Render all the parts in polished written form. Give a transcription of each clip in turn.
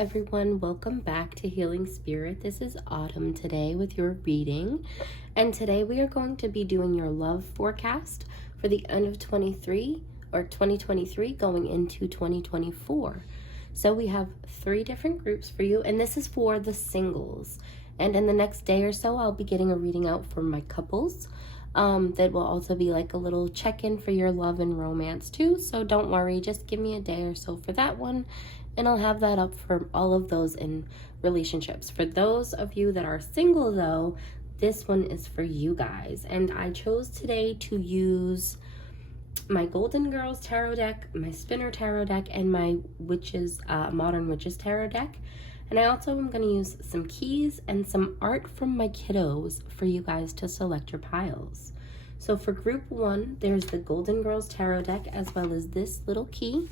everyone, welcome back to Healing Spirit. This is Autumn today with your reading, and today we are going to be doing your love forecast for the end of 2023 going into 2024. So we have 3 different groups for you, and this is for the singles. And in the next day or so, I'll be getting a reading out for my couples. That will also be like a little check-in for your love and romance too. So don't worry, just give me a day or so for that one, and I'll have that up for all of those in relationships. For those of you that are single though, this one is for you guys. And I chose today to use my Golden Girls Tarot deck, my Spinner Tarot deck, and my Witches, Modern Witches Tarot deck. And I also am going to use some keys and some art from my kiddos for you guys to select your piles. So for group 1, there's the Golden Girls Tarot deck as well as this little key.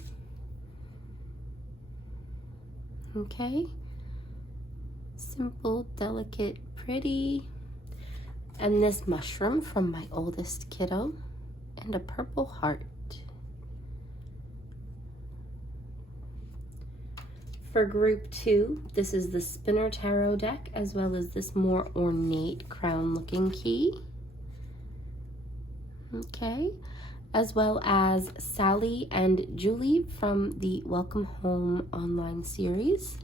Okay. Simple, delicate, pretty. And this mushroom from my oldest kiddo. And a purple heart. For group 2, this is the Spinner Tarot deck, as well as this more ornate crown-looking key. Okay, as well as Sally and Julie from the Welcome Home online series,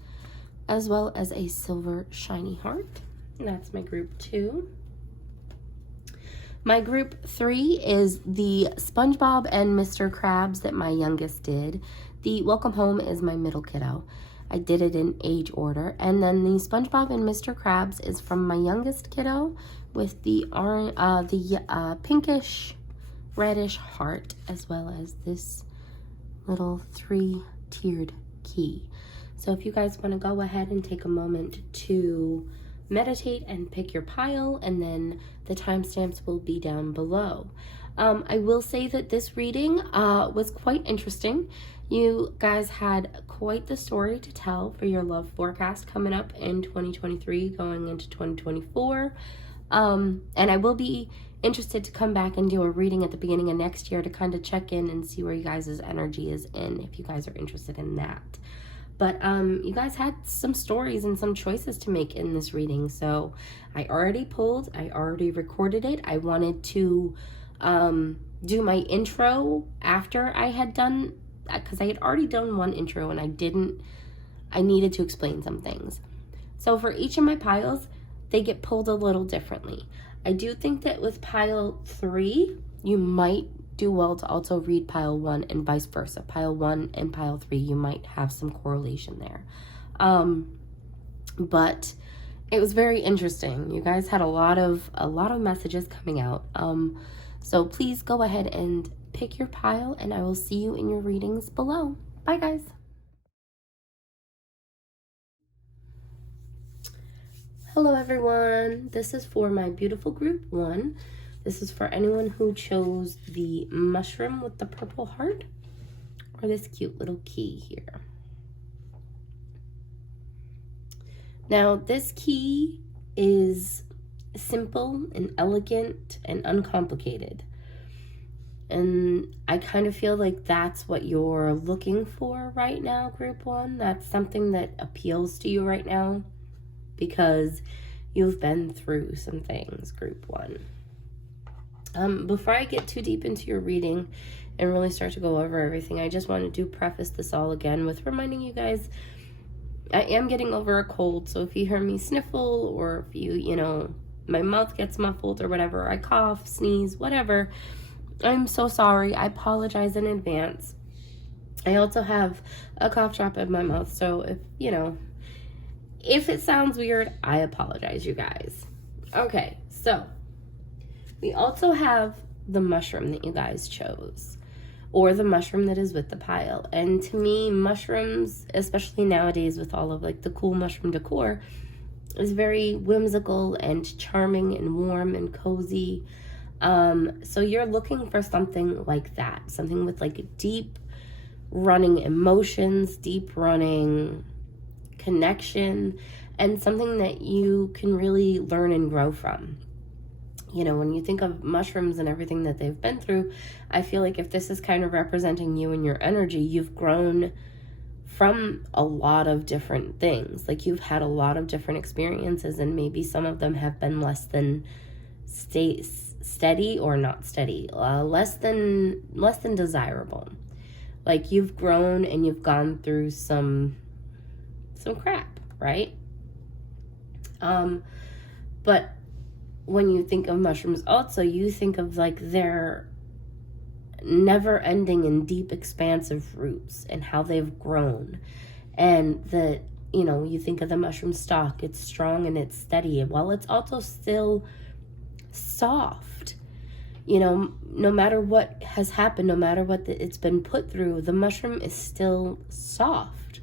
as well as a silver shiny heart. And that's my group 2. My group 3 is the Spongebob and Mr.Krabs that my youngest did. The Welcome Home is my middle kiddo. I did it in age order. And then the Spongebob and Mr.Krabs is from my youngest kiddo with the pinkish reddish heart, as well as this little 3-tiered key. So if you guys want to go ahead and take a moment to meditate and pick your pile, and then the timestamps will be down below. I will say that this reading was quite interesting. You guys had quite the story to tell for your love forecast coming up in 2023 going into 2024. And I will be interested to come back and do a reading at the beginning of next year to kind of check in and see where you guys' energy is in, if you guys are interested in that. But you guys had some stories and some choices to make in this reading. So I already pulled, I already recorded it. I wanted to do my intro after I had done, because I had already done one intro and I needed to explain some things. So for each of my piles, they get pulled a little differently. I do think that with pile 3, you might do well to also read pile 1 and vice versa. Pile 1 and pile 3, you might have some correlation there. But it was very interesting. You guys had a lot of messages coming out. So please go ahead and pick your pile, and I will see you in your readings below. Bye, guys. Hello, everyone. This is for my beautiful group 1. This is for anyone who chose the mushroom with the purple heart or this cute little key here. Now, this key is simple and elegant and uncomplicated. And I kind of feel like that's what you're looking for right now, group 1. That's something that appeals to you right now because you've been through some things, group 1. Before I get too deep into your reading and really start to go over everything, I just wanted to preface this all again with reminding you guys, I am getting over a cold, so if you hear me sniffle or if you my mouth gets muffled or whatever, I cough, sneeze, whatever, I'm so sorry. I apologize in advance. I also have a cough drop in my mouth, so if it sounds weird, I apologize, you guys. Okay, so we also have the mushroom that you guys chose, or the mushroom that is with the pile. And to me, mushrooms, especially nowadays with all of like the cool mushroom decor, is very whimsical and charming and warm and cozy. So you're looking for something like that, something with like deep running emotions, deep running connection, and something that you can really learn and grow from. When you think of mushrooms and everything that they've been through, I feel like if this is kind of representing you and your energy, you've grown from a lot of different things. Like, you've had a lot of different experiences, and maybe some of them have been less than steady, or not steady, less than desirable. Like, you've grown and you've gone through some crap, right? But when you think of mushrooms also, you think of like their never ending and deep expansive roots and how they've grown. And that, you know, you think of the mushroom stalk, it's strong and it's steady, while it's also still soft. You know, no matter what has happened, no matter what it's been put through, the mushroom is still soft.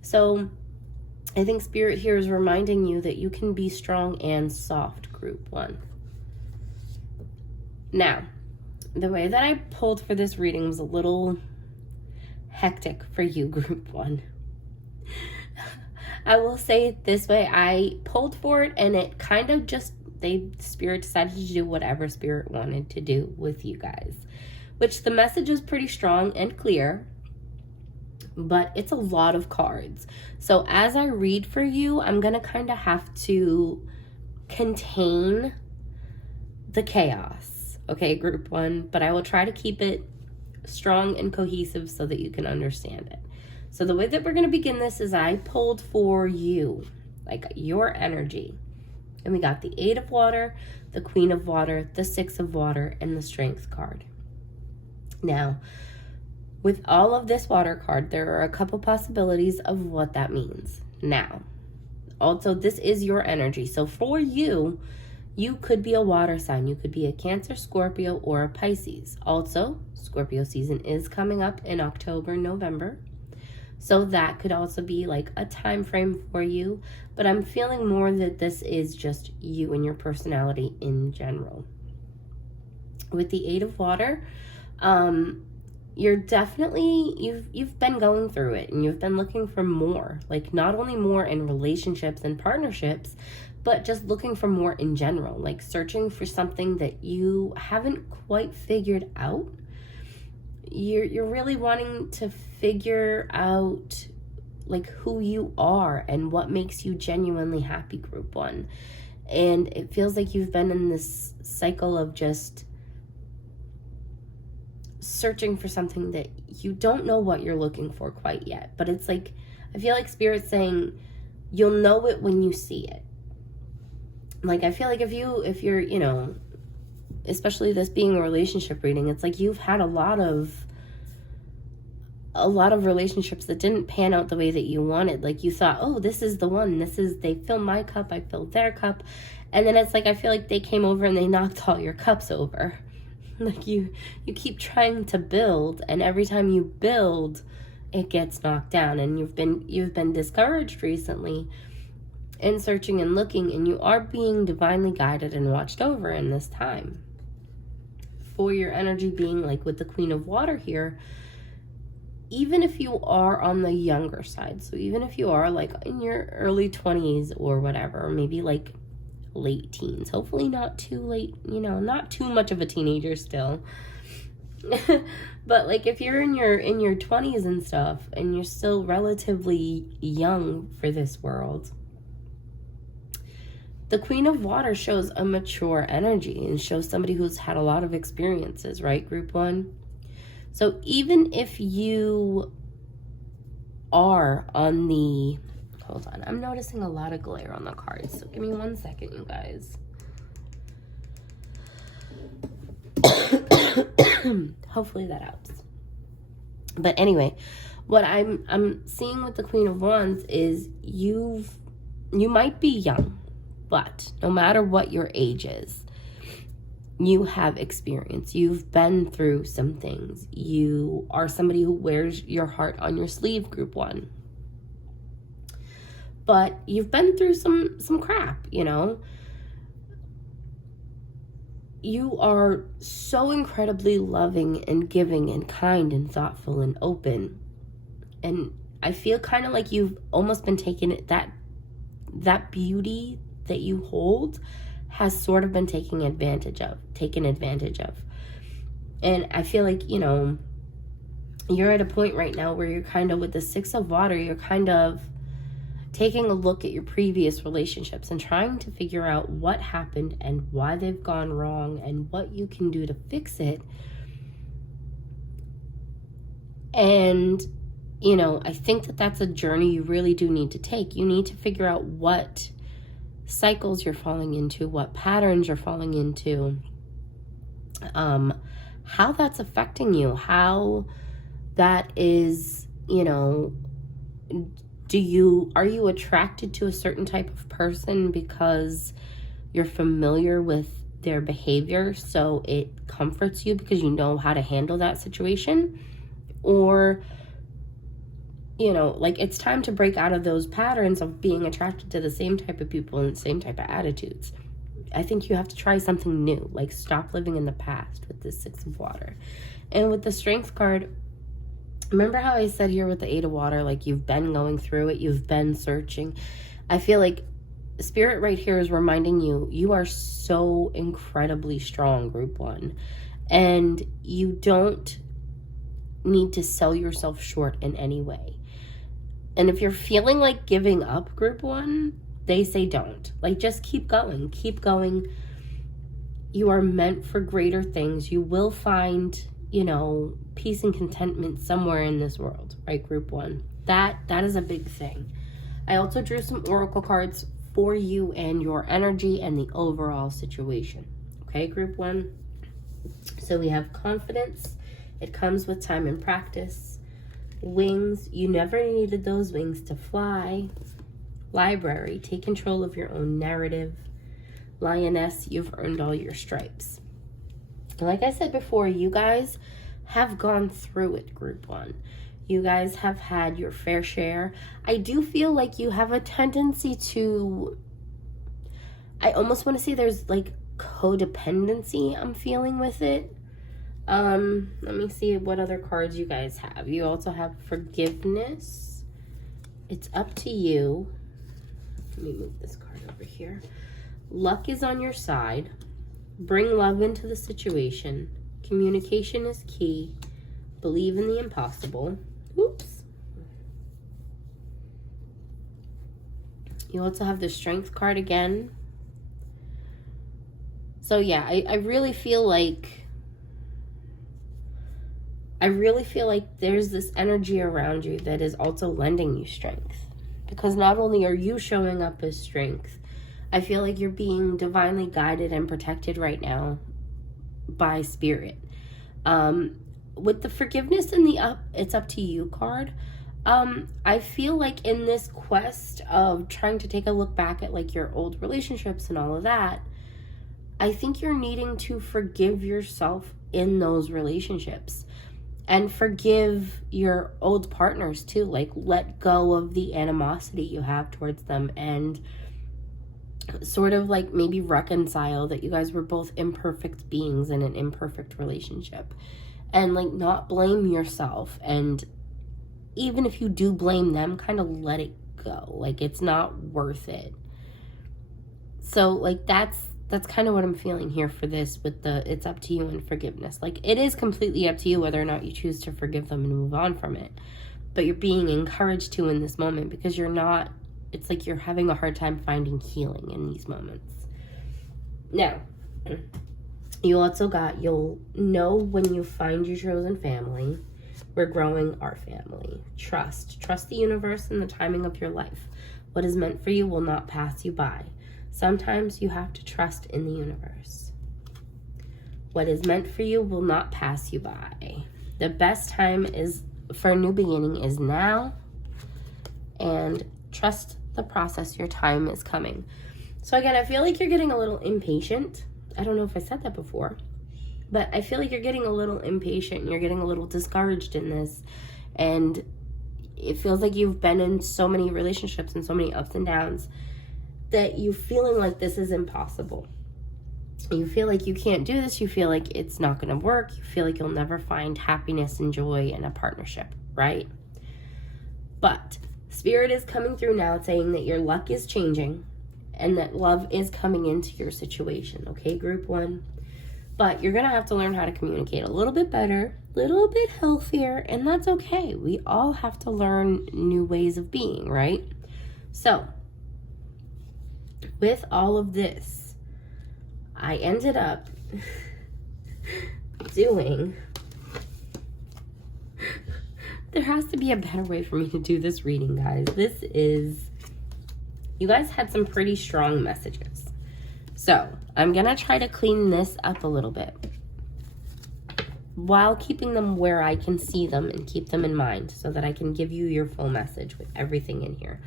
So I think Spirit here is reminding you that you can be strong and soft, Group 1. Now, the way that I pulled for this reading was a little hectic for you, Group 1. I will say it this way, I pulled for it and it kind of just, Spirit decided to do whatever Spirit wanted to do with you guys. Which the message is pretty strong and clear, but it's a lot of cards. So as I read for you, I'm going to kind of have to contain the chaos. Okay, Group 1, but I will try to keep it strong and cohesive so that you can understand it. So the way that we're going to begin this is I pulled for you, like your energy. And we got the 8 of Water, the Queen of Water, the 6 of Water, and the Strength card. Now, with all of this water card, there are a couple possibilities of what that means. Now, also, this is your energy. So for you, you could be a water sign. You could be a Cancer, Scorpio, or a Pisces. Also, Scorpio season is coming up in October, November. So that could also be like a time frame for you. But I'm feeling more that this is just you and your personality in general. With the 8 of Water, you're definitely, you've been going through it and you've been looking for more. Like, not only more in relationships and partnerships, but just looking for more in general. Like, searching for something that you haven't quite figured out. You're really wanting to figure out like who you are and what makes you genuinely happy, Group 1. And it feels like you've been in this cycle of just searching for something that you don't know what you're looking for quite yet. But it's like, I feel like Spirit's saying you'll know it when you see it. Like, I feel like if you're, you know, especially this being a relationship reading, it's like you've had a lot of relationships that didn't pan out the way that you wanted. Like, you thought, oh, this is the one. They fill my cup, I fill their cup. And then it's like, I feel like they came over and they knocked all your cups over. Like, you keep trying to build, and every time you build, it gets knocked down. And you've been discouraged recently in searching and looking, and you are being divinely guided and watched over in this time. For your energy being like with the Queen of Water here, even if you are on the younger side, so even if you are like in your early 20s or whatever, or maybe like late teens, hopefully not too late, you know, not too much of a teenager still. But like if you're in your 20s and stuff and you're still relatively young for this world, the Queen of Water shows a mature energy and shows somebody who's had a lot of experiences, right, Group 1? So even if you are on the... Hold on, I'm noticing a lot of glare on the cards, so give me 1 second, you guys. Hopefully that helps. But anyway, what I'm seeing with the Queen of Wands is you might be young, but no matter what your age is, you have experience. You've been through some things. You are somebody who wears your heart on your sleeve, Group 1. But you've been through some crap, you know. You are so incredibly loving and giving and kind and thoughtful and open. And I feel kind of like you've almost been taking it, that beauty that you hold has sort of been taken advantage of. And I feel like, you know, you're at a point right now where you're kind of, with the Six of Water, you're kind of taking a look at your previous relationships and trying to figure out what happened and why they've gone wrong and what you can do to fix it. And, you know, I think that that's a journey you really do need to take. You need to figure out what cycles you're falling into, what patterns you're falling into, how that's affecting you, how that is, you know, are you attracted to a certain type of person because you're familiar with their behavior, so it comforts you because you know how to handle that situation? Or, you know, like, it's time to break out of those patterns of being attracted to the same type of people and the same type of attitudes. I think you have to try something new, like stop living in the past with this Six of Water. And with the Strength card, remember how I said here with the Eight of Water, like, you've been going through it, you've been searching. I feel like Spirit right here is reminding you, you are so incredibly strong, Group 1. And you don't need to sell yourself short in any way. And if you're feeling like giving up, Group 1, they say don't. Like, just keep going. Keep going. You are meant for greater things. You will find, you know, peace and contentment somewhere in this world, right, Group 1? That is a big thing. I also drew some oracle cards for you and your energy and the overall situation. Okay, Group 1? So we have confidence. It comes with time and practice. Wings. You never needed those wings to fly. Library. Take control of your own narrative. Lioness. You've earned all your stripes. Like I said before, you guys have gone through it, Group 1. You guys have had your fair share. I do feel like you have a tendency to, I almost want to say there's like codependency I'm feeling with it. Let me see what other cards you guys have. You also have forgiveness. It's up to you. Let me move this card over here. Luck is on your side. Bring love into the situation. Communication is key. Believe in the impossible. Oops. You also have the Strength card again. So yeah, I really feel like there's this energy around you that is also lending you strength. Because not only are you showing up as strength, I feel like you're being divinely guided and protected right now by Spirit. With the forgiveness and the it's up to you card, I feel like in this quest of trying to take a look back at like your old relationships and all of that, I think you're needing to forgive yourself in those relationships and forgive your old partners too. Like, let go of the animosity you have towards them and sort of like maybe reconcile that you guys were both imperfect beings in an imperfect relationship. And like, not blame yourself. And even if you do blame them, kind of let it go. Like, it's not worth it. So like, that's kind of what I'm feeling here for this with the it's up to you and forgiveness. Like, it is completely up to you whether or not you choose to forgive them and move on from it. But you're being encouraged to in this moment because you're not, it's like you're having a hard time finding healing in these moments. Now, you also got, you'll know when you find your chosen family. We're growing our family. Trust the universe and the timing of your life. What is meant for you will not pass you by. Sometimes you have to trust in the universe. What is meant for you will not pass you by. The best time is for a new beginning is now. And trust the process. Your time is coming. So again, I feel like you're getting a little impatient. I don't know if I said that before, but I feel like you're getting a little impatient. You're getting a little discouraged in this. And it feels like you've been in so many relationships and so many ups and downs that you're feeling like this is impossible. You feel like you can't do this. You feel like it's not going to work. You feel like you'll never find happiness and joy in a partnership, right? But Spirit is coming through now saying that your luck is changing and that love is coming into your situation, okay, Group 1? But you're going to have to learn how to communicate a little bit better, a little bit healthier, and that's okay. We all have to learn new ways of being, right? So, with all of this, I ended up doing... There has to be a better way for me to do this reading, guys. This is... You guys had some pretty strong messages. So, I'm going to try to clean this up a little bit while keeping them where I can see them and keep them in mind so that I can give you your full message with everything in here.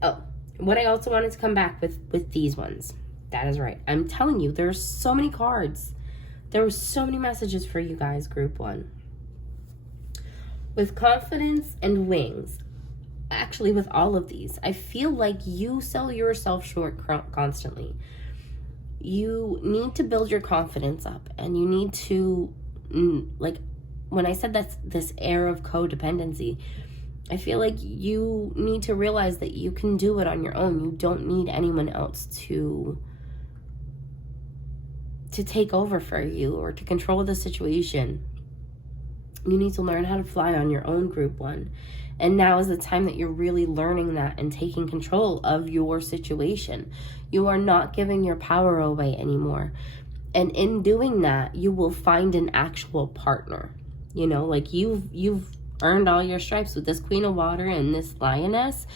Oh, what I also wanted to come back with these ones. That is right. I'm telling you, there's so many cards. There were so many messages for you guys, group 1. With confidence and wings, actually with all of these, I feel like you sell yourself short constantly. You need to build your confidence up, and you need to, like, when I said that's this air of codependency, I feel like you need to realize that you can do it on your own. You don't need anyone else to take over for you or to control the situation. You need to learn how to fly on your own, group 1. And now is the time that you're really learning that and taking control of your situation. You are not giving your power away anymore. And in doing that, you will find an actual partner. You know, like you've earned all your stripes with this Queen of Water and this Lioness.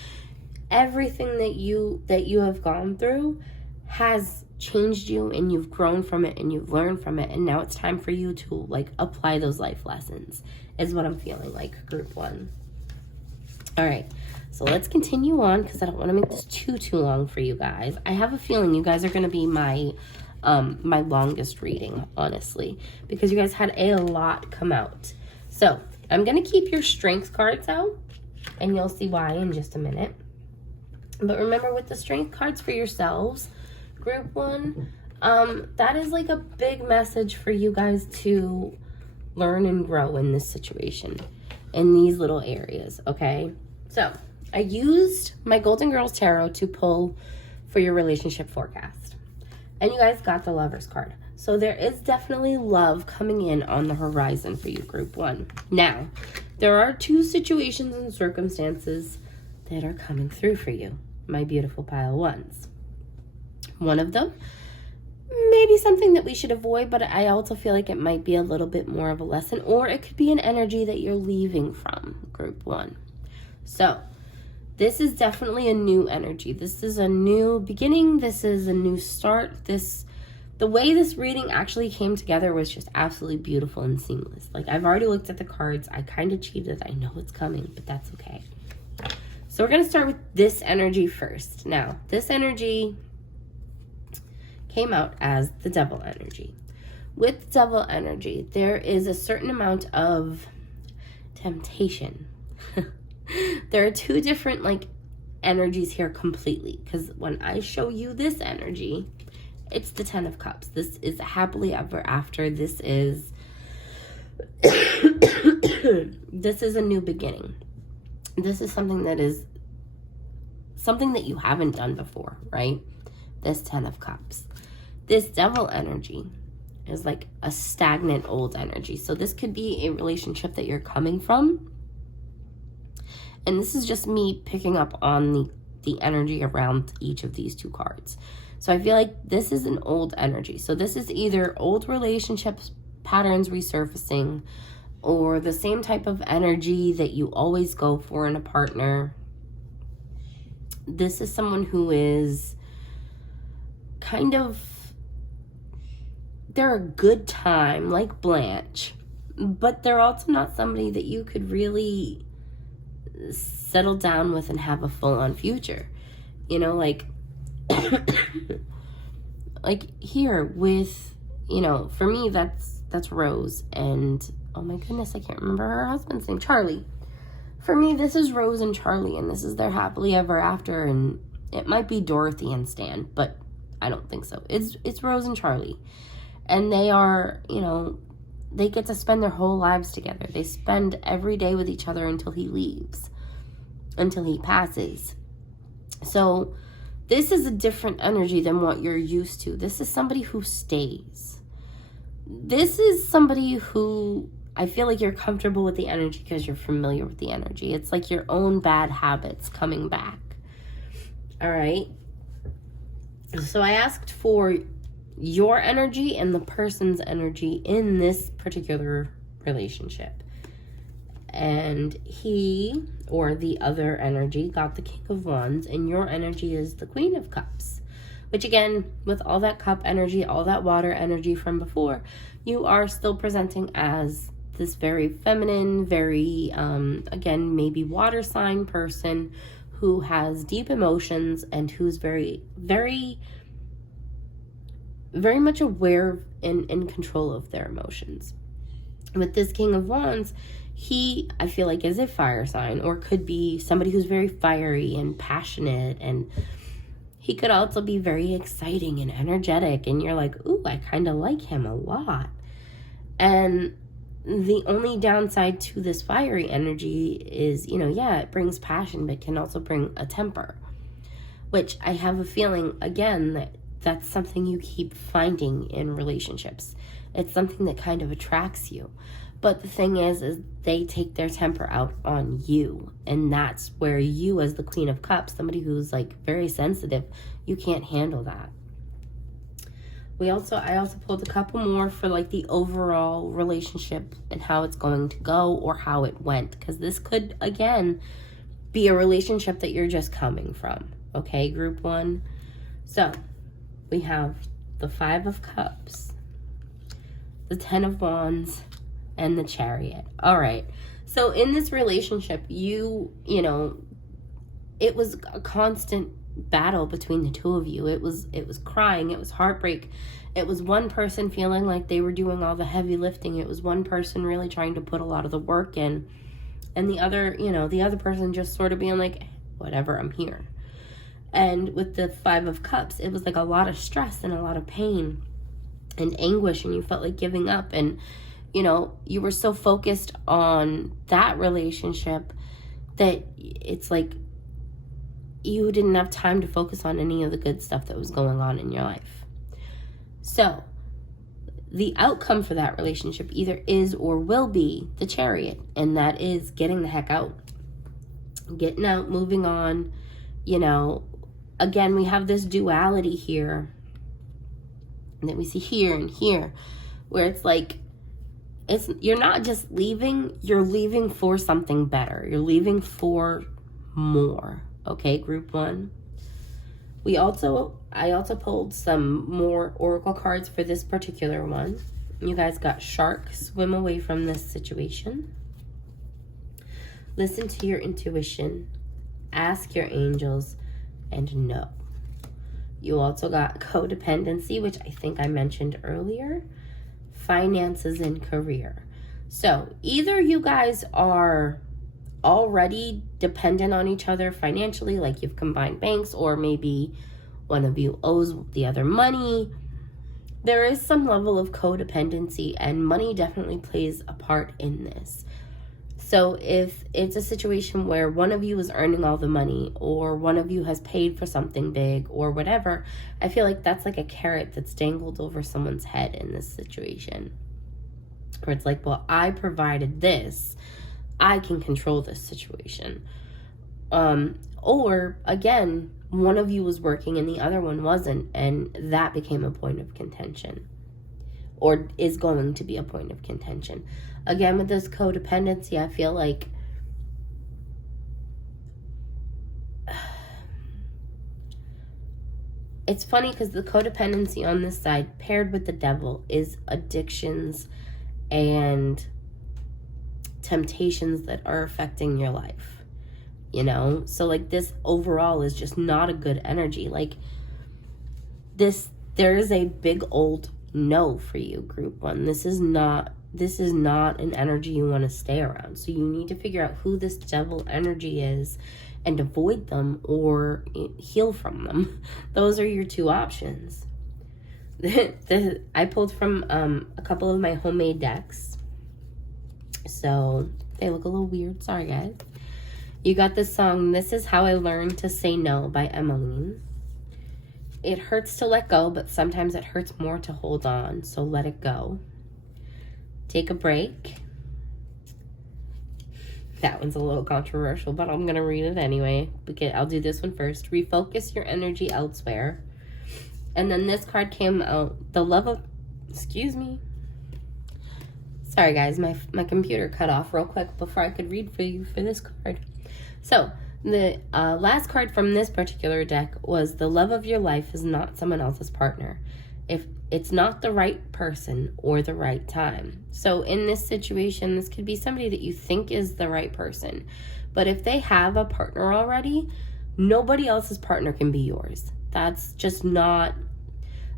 Everything that you have gone through has changed you, and you've grown from it and you've learned from it, and now it's time for you to like apply those life lessons is what I'm feeling like, group 1. All right, so let's continue on because I don't want to make this too long for you guys. I have a feeling you guys are going to be my my longest reading, honestly, because you guys had a lot come out. So I'm going to keep your strength cards out, and you'll see why in just a minute. But remember, with the strength cards for yourselves, group 1, that is like a big message for you guys to learn and grow in this situation, in these little areas, okay? So I used my Golden Girls Tarot to pull for your relationship forecast, and you guys got the Lovers card. So there is definitely love coming in on the horizon for you, group 1. Now, there are 2 situations and circumstances that are coming through for you, my beautiful pile 1s. One of them, maybe something that we should avoid, but I also feel like it might be a little bit more of a lesson, or it could be an energy that you're leaving from, group 1. So, this is definitely a new energy. This is a new beginning. This is a new start. The way this reading actually came together was just absolutely beautiful and seamless. Like, I've already looked at the cards. I kind of cheated. I know it's coming, but that's okay. So, we're going to start with this energy first. Now, this energy came out as the Devil energy. With Devil energy, there is a certain amount of temptation. There are 2 different like energies here completely, because when I show you this energy, it's the 10 of Cups. This is happily ever after. This is this is a new beginning. This is something that you haven't done before, right? This 10 of Cups. This Devil energy is like a stagnant old energy. So this could be a relationship that you're coming from. And this is just me picking up on the energy around each of these 2 cards. So I feel like this is an old energy. So this is either old relationships, patterns resurfacing, or the same type of energy that you always go for in a partner. This is someone who is kind of, they're a good time, like Blanche, but they're also not somebody that you could really settle down with and have a full-on future. You know, like like here with, you know, for me that's Rose, and oh my goodness, I can't remember her husband's name, Charlie. For me, this is Rose and Charlie, and this is their happily ever after, and it might be Dorothy and Stan, but I don't think so. It's Rose and Charlie. And they are, you know, they get to spend their whole lives together. They spend every day with each other until he leaves, until he passes. So this is a different energy than what you're used to. This is somebody who stays. this is somebody who I feel like you're comfortable with the energy because you're familiar with the energy. It's like your own bad habits coming back. All right. So I asked for your energy and the person's energy in this particular relationship. And he, or the other energy, got the King of Wands, and your energy is the Queen of Cups. Which again, with all that cup energy, all that water energy from before, you are still presenting as this very feminine, very, again, maybe water sign person who has deep emotions and who's very, very, very much aware and in control of their emotions. With this King of Wands, he, I feel like, is a fire sign, or could be somebody who's very fiery and passionate, and he could also be very exciting and energetic, and you're like, ooh, I kind of like him a lot. And the only downside to this fiery energy is, you know, yeah, it brings passion, but can also bring a temper, which I have a feeling, again, that that's something you keep finding in relationships. It's something that kind of attracts you. But the thing is they take their temper out on you. And that's where you, as the Queen of Cups, somebody who's like very sensitive, you can't handle that. I also pulled a couple more for like the overall relationship and how it's going to go or how it went. Because this could, again, be a relationship that you're just coming from. Okay, group one. So we have the Five of Cups, the Ten of Wands, and the Chariot. All right. So in this relationship, you know, it was a constant battle between the two of you. It was crying. It was heartbreak. It was one person feeling like they were doing all the heavy lifting. It was one person really trying to put a lot of the work in. And the other, you know, the other person just sort of being like, whatever, I'm here. And with the Five of Cups, it was like a lot of stress and a lot of pain and anguish, and you felt like giving up. And you know, you were so focused on that relationship that it's like you didn't have time to focus on any of the good stuff that was going on in your life. So the outcome for that relationship either is or will be the Chariot, and that is getting the heck out. Getting out, moving on. You know, again, we have this duality here that we see here and here, where it's like, you're not just leaving, you're leaving for something better. You're leaving for more. Okay, group one. I also pulled some more oracle cards for this particular one. You guys got Shark, swim away from this situation. Listen to your intuition. Ask your angels, and know. You also got codependency, which I think I mentioned earlier. Finances and career. So either you guys are already dependent on each other financially, like you've combined banks, or maybe one of you owes the other money. There is some level of codependency, and money definitely plays a part in this. So if it's a situation where one of you is earning all the money, or one of you has paid for something big or whatever, I feel like that's like a carrot that's dangled over someone's head in this situation. Where it's like, well, I provided this. I can control this situation. Or again, one of you was working and the other one wasn't, and that became a point of contention. Or is going to be a point of contention. Again, with this codependency, I feel like it's funny because the codependency on this side paired with the devil is addictions and temptations that are affecting your life, you know? So like this overall is just not a good energy. Like this, there is a big old no for you, group one. This is not an energy you want to stay around. So you need to figure out who this devil energy is and avoid them or heal from them. Those are your two options. I pulled from a couple of my homemade decks, so they look a little weird. Sorry, guys. You got this song, This Is How I Learned to Say No by Emeline. It hurts to let go, but sometimes it hurts more to hold on, so let it go. take a break. That one's a little controversial, but I'm going to read it anyway. I'll do this one first. Refocus your energy elsewhere. And then this card came out. The love of... Excuse me. Sorry, guys. My computer cut off real quick before I could read for you for this card. So, the last card from this particular deck was the love of your life is not someone else's partner. If it's not the right person or the right time. So in this situation, this could be somebody that you think is the right person. But if they have a partner already, nobody else's partner can be yours. That's just not,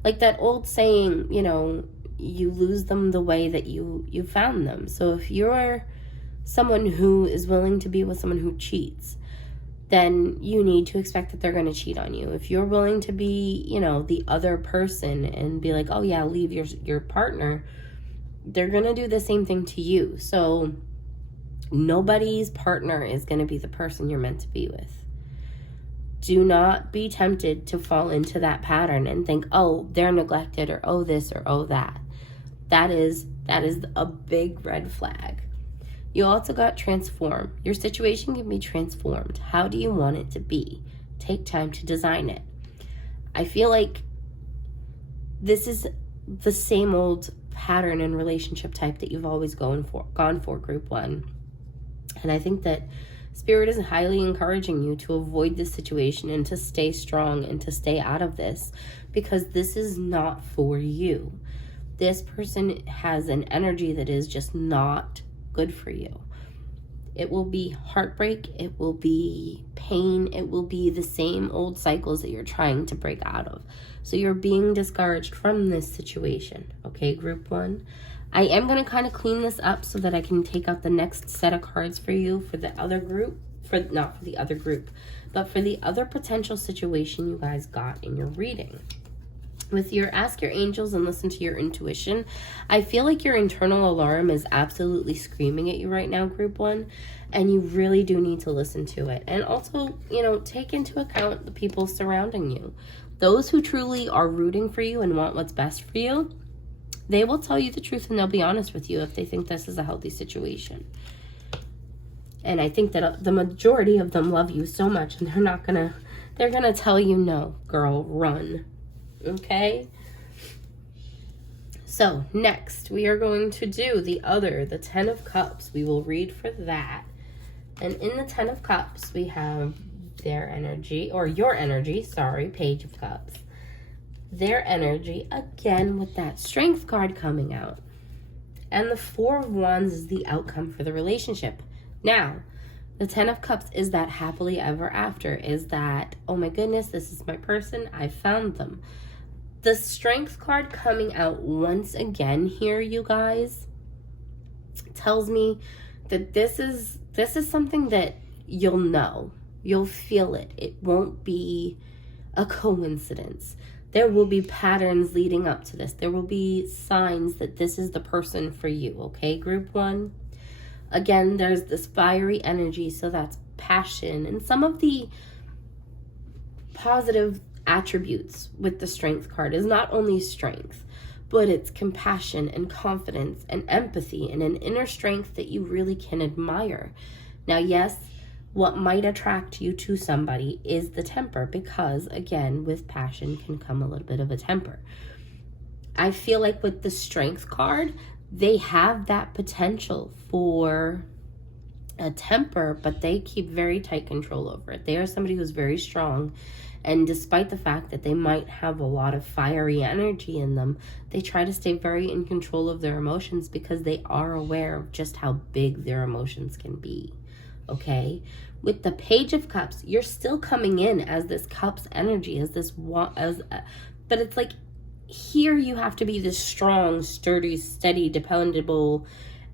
like that old saying, you know, you lose them the way that you found them. So if you're someone who is willing to be with someone who cheats, then you need to expect that they're going to cheat on you. If you're willing to be, you know, the other person and be like, oh yeah, leave your partner, they're going to do the same thing to you. So nobody's partner is going to be the person you're meant to be with. Do not be tempted to fall into that pattern and think, oh, they're neglected, or oh this, or oh that. That is a big red flag. You also got transform. Your situation can be transformed. How do you want it to be? Take time to design it. I feel like this is the same old pattern and relationship type that you've always gone for, group one. And I think that Spirit is highly encouraging you to avoid this situation and to stay strong and to stay out of this, because this is not for you. This person has an energy that is just not good for you. It will be heartbreak, it will be pain, it will be the same old cycles that you're trying to break out of. So you're being discouraged from this situation, okay, group one? I am going to kind of clean this up so that I can take out the next set of cards for you for the other group, not for the other group, but for the other potential situation you guys got in your reading. With your ask your angels and listen to your intuition, I feel like your internal alarm is absolutely screaming at you right now, group one, and you really do need to listen to it. And also, you know, take into account the people surrounding you. Those who truly are rooting for you and want what's best for you, they will tell you the truth and they'll be honest with you if they think this is a healthy situation. And I think that the majority of them love you so much, and they're gonna tell you, no, girl, run. Okay, so next we are going to do the 10 of Cups. We will read for that. And in the 10 of Cups, we have their energy, or your energy, sorry, Page of Cups. Their energy, again, with that Strength card coming out. And the 4 of Wands is the outcome for the relationship. Now, the 10 of Cups is that happily ever after, is that, oh my goodness, this is my person, I found them. The Strength card coming out once again here, you guys, tells me that this is something that you'll know. You'll feel it. It won't be a coincidence. There will be patterns leading up to this. There will be signs that this is the person for you, okay, group one? Again, there's this fiery energy, so that's passion. And some of the positive attributes with the Strength card is not only strength, but it's compassion and confidence and empathy and an inner strength that you really can admire. Now, yes, what might attract you to somebody is the temper, because again, with passion can come a little bit of a temper. I feel like with the Strength card, they have that potential for a temper, but they keep very tight control over it. They are somebody who's very strong. And despite the fact that they might have a lot of fiery energy in them, they try to stay very in control of their emotions because they are aware of just how big their emotions can be. Okay? With the Page of Cups, you're still coming in as this Cups energy, but it's like here you have to be this strong, sturdy, steady, dependable.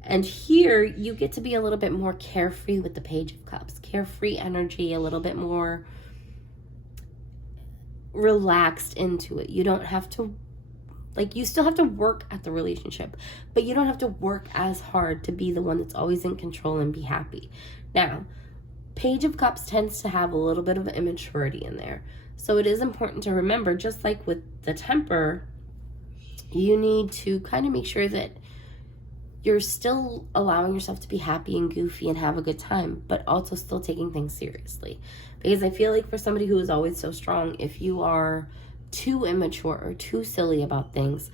And here you get to be a little bit more carefree with the Page of Cups. Carefree energy, a little bit more relaxed into it. You don't have to, like, you still have to work at the relationship, but you don't have to work as hard to be the one that's always in control and be happy. Now, Page of Cups tends to have a little bit of immaturity in there. So it is important to remember, just like with the temper, you need to kind of make sure that you're still allowing yourself to be happy and goofy and have a good time, but also still taking things seriously. Because I feel like for somebody who is always so strong, if you are too immature or too silly about things,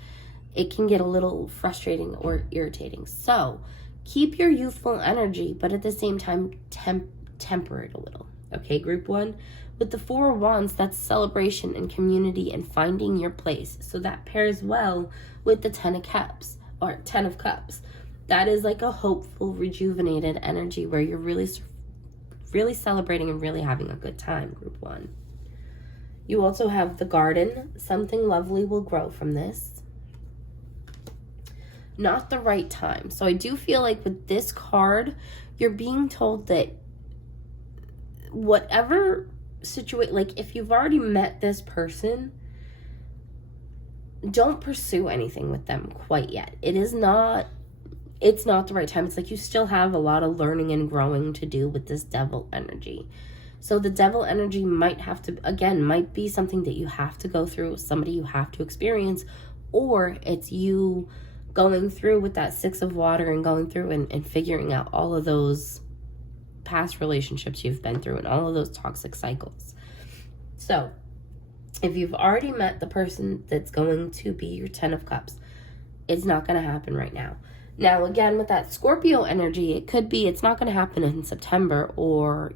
it can get a little frustrating or irritating. So keep your youthful energy, but at the same time, temper it a little. Okay, group 1. With the 4 of Wands, that's celebration and community and finding your place. So that pairs well with the 10 of Cups or 10 of Cups. That is like a hopeful, rejuvenated energy where you're really celebrating and really having a good time, group 1. You also have the Garden. Something lovely will grow from this. Not the right time. So I do feel like with this card, you're being told that whatever situation, like if you've already met this person, don't pursue anything with them quite yet. It's not the right time. It's like you still have a lot of learning and growing to do with this Devil energy. So the Devil energy might be something that you have to go through, somebody you have to experience, or it's you going through with that 6 of Water and going through and figuring out all of those past relationships you've been through and all of those toxic cycles. So if you've already met the person that's going to be your 10 of Cups, it's not going to happen right now. Now, again, with that Scorpio energy, it could be it's not going to happen in September or,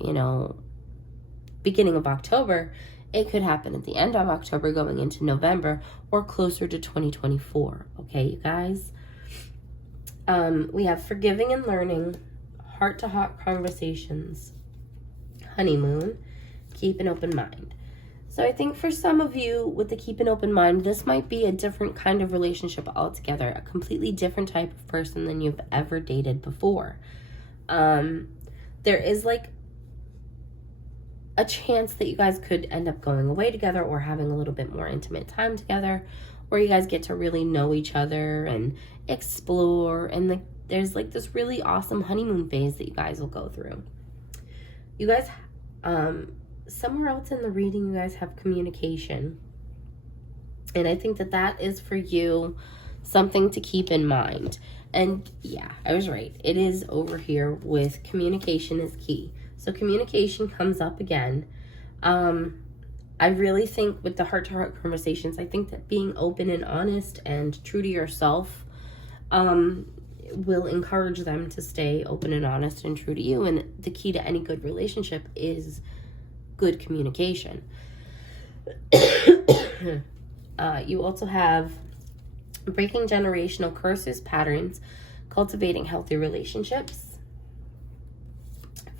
beginning of October. It could happen at the end of October going into November or closer to 2024. Okay, you guys? We have forgiving and learning, heart-to-heart conversations, honeymoon, keep an open mind. So I think for some of you with the keep an open mind, this might be a different kind of relationship altogether, a completely different type of person than you've ever dated before. There is like a chance that you guys could end up going away together or having a little bit more intimate time together, where you guys get to really know each other and explore, and there's like this really awesome honeymoon phase that you guys will go through. You guys, somewhere else in the reading, you guys have communication. And I think that is for you something to keep in mind. And yeah, I was right. It is over here with communication is key. So communication comes up again. I really think with the heart-to-heart conversations, I think that being open and honest and true to yourself will encourage them to stay open and honest and true to you. And the key to any good relationship is good communication. You also have breaking generational curses, patterns, cultivating healthy relationships,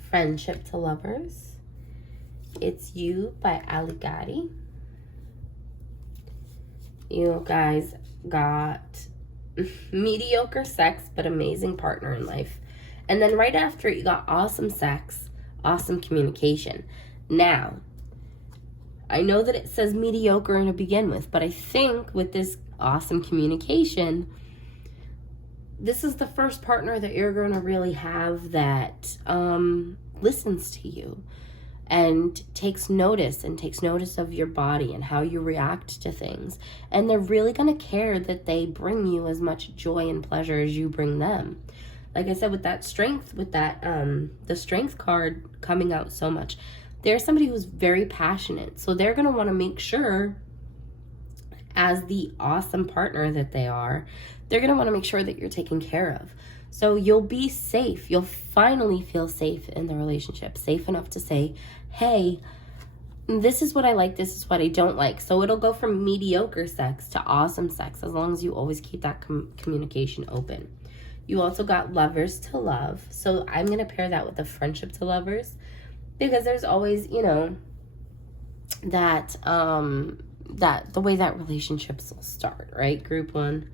friendship to lovers. It's You by Gatie. You guys got mediocre sex but amazing partner in life. And then right after it, you got awesome sex, awesome communication. Now, I know that it says mediocre to begin with, but I think with this awesome communication, this is the first partner that you're going to really have that listens to you and takes notice of your body and how you react to things. And they're really going to care that they bring you as much joy and pleasure as you bring them. Like I said, with that strength, with that the strength card coming out so much, there's somebody who's very passionate. So they're going to want to make sure, as the awesome partner that they are, they're going to want to make sure that you're taken care of. So you'll be safe. You'll finally feel safe in the relationship. Safe enough to say, hey, this is what I like, this is what I don't like. So it'll go from mediocre sex to awesome sex, as long as you always keep that communication open. You also got lovers to love. So I'm going to pair that with the friendship to lovers, because there's always, that the way that relationships will start, right? Group 1.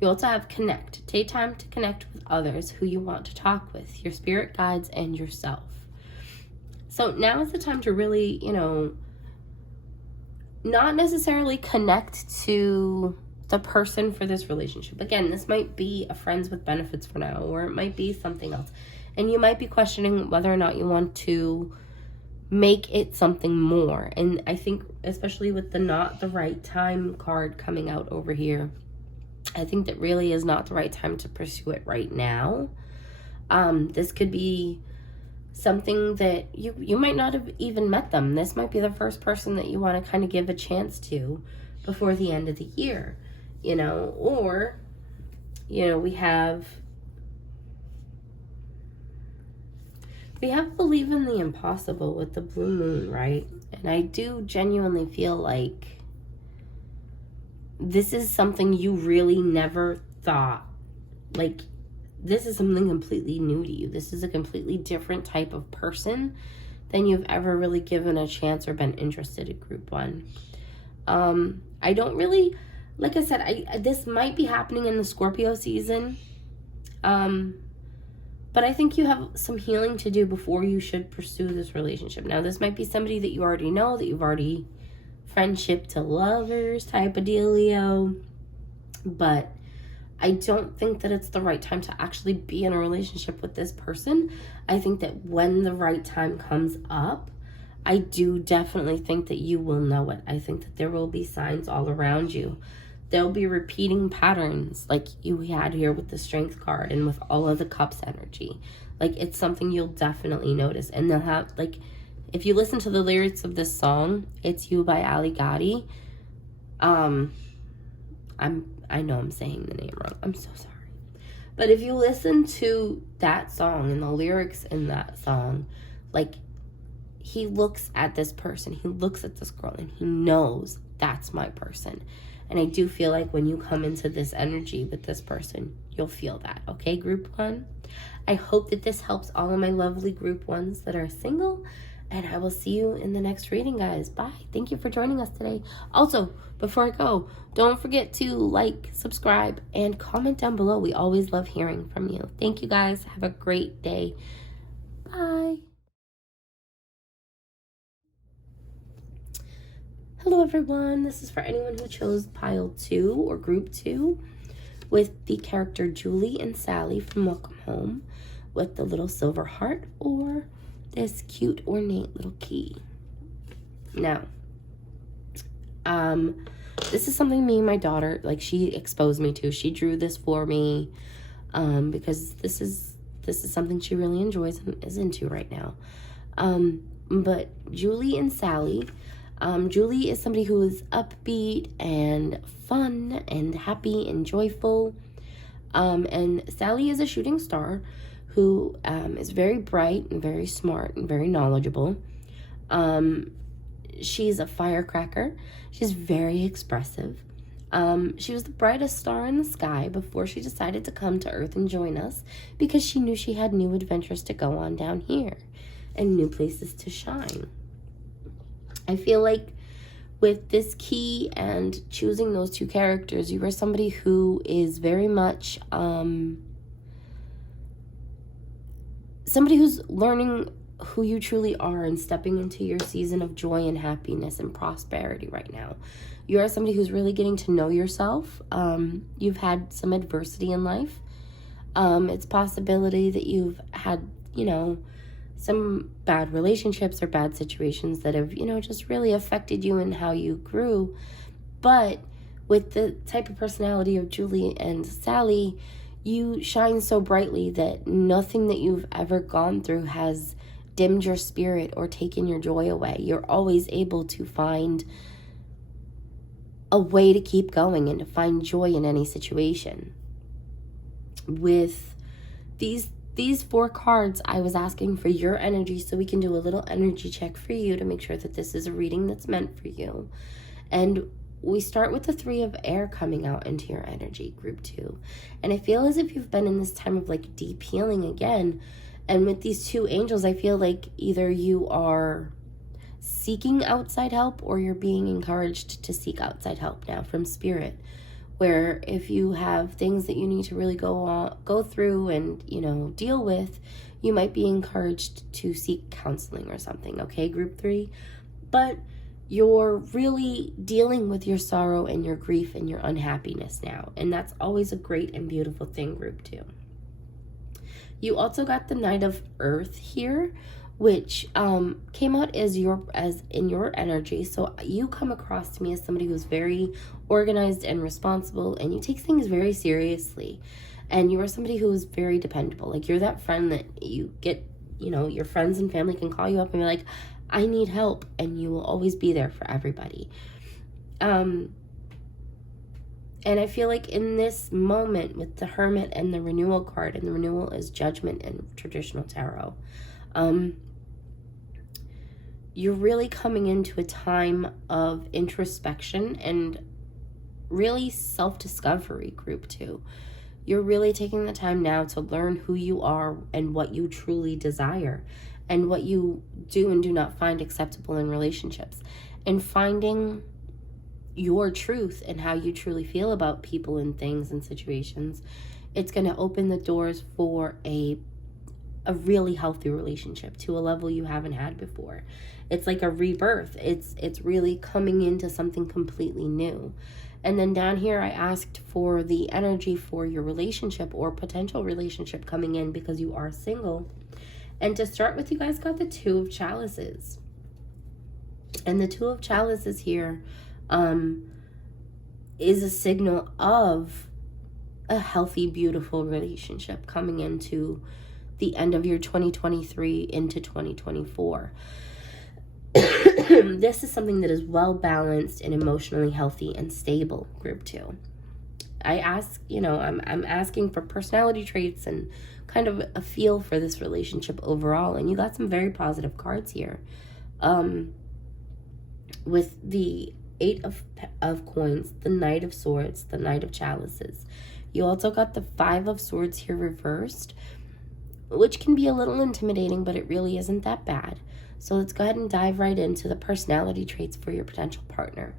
You also have connect. Take time to connect with others who you want to talk with, your spirit guides and yourself. So now is the time to really, not necessarily connect to the person for this relationship. Again, this might be a friends with benefits for now, or it might be something else. And you might be questioning whether or not you want to make it something more. And I think, especially with the not the right time card coming out over here, I think that really is not the right time to pursue it right now. This could be something that you might not have even met them. This might be the first person that you want to kind of give a chance to before the end of the year, you know, or, you know, we have believe in the impossible with the blue moon, right? And I do genuinely feel like this is something you really never thought, like, this is something completely new to you. This is a completely different type of person than you've ever really given a chance or been interested in group one. I don't really, like I said, this might be happening in the Scorpio season. But I think you have some healing to do before you should pursue this relationship. Now, this might be somebody that you already know, that you've already friendship to lovers type of dealio. But I don't think that it's the right time to actually be in a relationship with this person. I think that when the right time comes up, I do definitely think that you will know it. I think that there will be signs all around you. There'll be repeating patterns like you had here with the Strength card and with all of the Cups energy. Like, it's something you'll definitely notice. And they'll have, like, if you listen to the lyrics of this song, It's You by Gatie. I know I'm saying the name wrong. I'm so sorry. But if you listen to that song and the lyrics in that song, like, he looks at this person, he looks at this girl, and he knows that's my person. And I do feel like when you come into this energy with this person, you'll feel that. Okay, group one? I hope that this helps all of my lovely group ones that are single. And I will see you in the next reading, guys. Bye. Thank you for joining us today. Also, before I go, don't forget to like, subscribe, and comment down below. We always love hearing from you. Thank you, guys. Have a great day. Bye. Hello, everyone. This is for anyone who chose pile 2 or group 2 with the character Julie and Sally from Welcome Home with the little silver heart or this cute ornate little key. Now, this is something me and my daughter, like, she exposed me to. She drew this for me because this is something she really enjoys and is into right now. But Julie and Sally, Julie is somebody who is upbeat and fun and happy and joyful. And Sally is a shooting star who is very bright and very smart and very knowledgeable. She's a firecracker. She's very expressive. She was the brightest star in the sky before she decided to come to Earth and join us because she knew she had new adventures to go on down here and new places to shine. I feel like with this key and choosing those two characters, you are somebody who is very much somebody who's learning who you truly are and stepping into your season of joy and happiness and prosperity right now. You are somebody who's really getting to know yourself. You've had some adversity in life. It's a possibility that you've had, you know, some bad relationships or bad situations that have, you know, just really affected you and how you grew. But with the type of personality of Julie and Sally, you shine so brightly that nothing that you've ever gone through has dimmed your spirit or taken your joy away. You're always able to find a way to keep going and to find joy in any situation. With these 4 cards, I was asking for your energy so we can do a little energy check for you to make sure that this is a reading that's meant for you. And we start with the 3 of air coming out into your energy, group 2. And I feel as if you've been in this time of like deep healing again. And with these 2 angels, I feel like either you are seeking outside help or you're being encouraged to seek outside help now from spirit. Where if you have things that you need to really go through and, you know, deal with, you might be encouraged to seek counseling or something, okay, group 3? But you're really dealing with your sorrow and your grief and your unhappiness now, and that's always a great and beautiful thing, group 2. You also got the Knight of Earth here, which came out as in your energy. So you come across to me as somebody who's very organized and responsible, and you take things very seriously. And you are somebody who is very dependable. Like, you're that friend that you get, your friends and family can call you up and be like, I need help, and you will always be there for everybody. And I feel like in this moment with the Hermit and the Renewal card, and the Renewal is Judgment in traditional tarot, you're really coming into a time of introspection and really self-discovery, group 2. You're really taking the time now to learn who you are and what you truly desire, and what you do and do not find acceptable in relationships, and finding your truth and how you truly feel about people and things and situations. It's going to open the doors for a really healthy relationship to a level you haven't had before. It's like a rebirth. It's really coming into something completely new. And then down here, I asked for the energy for your relationship or potential relationship coming in because you are single. And to start with, you guys got the Two of Chalices. And the Two of Chalices here is a signal of a healthy, beautiful relationship coming into the end of your 2023 into 2024. This is something that is well balanced and emotionally healthy and stable, group 2. I ask, I'm asking for personality traits and kind of a feel for this relationship overall, and you got some very positive cards here. With the Eight of Coins, the Knight of Swords, the Knight of Chalices. You also got the Five of Swords here reversed, which can be a little intimidating, but it really isn't that bad. So let's go ahead and dive right into the personality traits for your potential partner.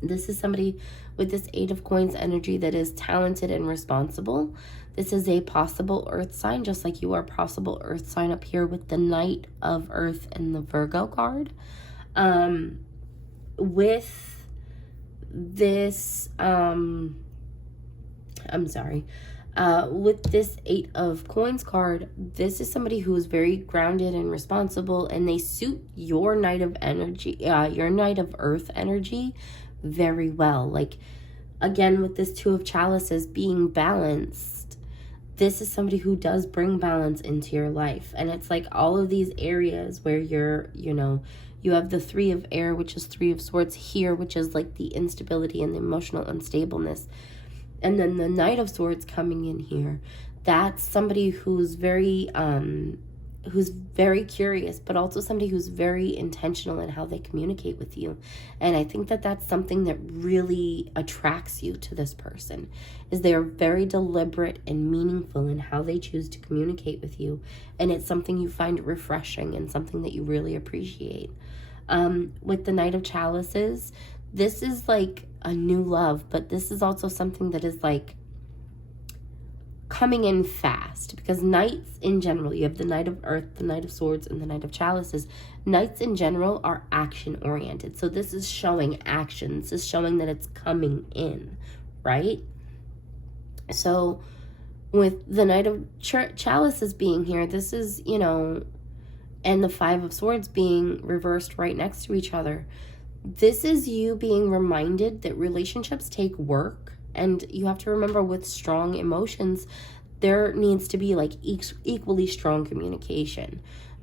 This is somebody with this Eight of Coins energy that is talented and responsible. This is a possible earth sign, just like you are possible earth sign up here with the Knight of Earth and the Virgo card. With this, with this Eight of Coins card, this is somebody who is very grounded and responsible, and they suit your Knight of energy, your Knight of Earth energy very well. Like, again, with this Two of Chalices being balanced, this is somebody who does bring balance into your life. And it's like all of these areas where you're, you have the Three of Air, which is Three of Swords here, which is like the instability and the emotional unstableness. And then the Knight of Swords coming in here. That's somebody who's very curious, but also somebody who's very intentional in how they communicate with you. And I think that that's something that really attracts you to this person, is they are very deliberate and meaningful in how they choose to communicate with you. And it's something you find refreshing and something that you really appreciate. With the Knight of Chalices, this is like a new love, but this is also something that is like coming in fast, because knights in general, you have the Knight of Earth, the Knight of Swords, and the Knight of Chalices. Knights in general are action oriented. So this is showing action. This is showing that it's coming in, right? So with the Knight of Chalices being here, this is, and the Five of Swords being reversed right next to each other. This is you being reminded that relationships take work, and you have to remember, with strong emotions, there needs to be like equally strong communication.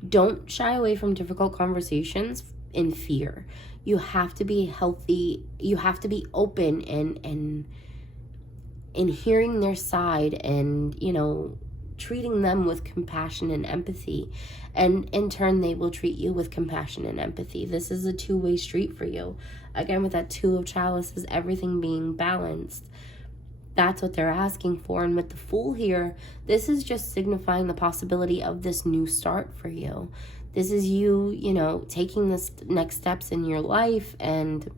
Don't shy away from difficult conversations in fear. You have to be healthy. You have to be open and hearing their side, and, treating them with compassion and empathy, and in turn they will treat you with compassion and empathy. This is a two-way street for you. Again, with that Two of Chalices, everything being balanced, that's what they're asking for. And with the Fool here, this is just signifying the possibility of this new start for you. This is you, taking this next steps in your life and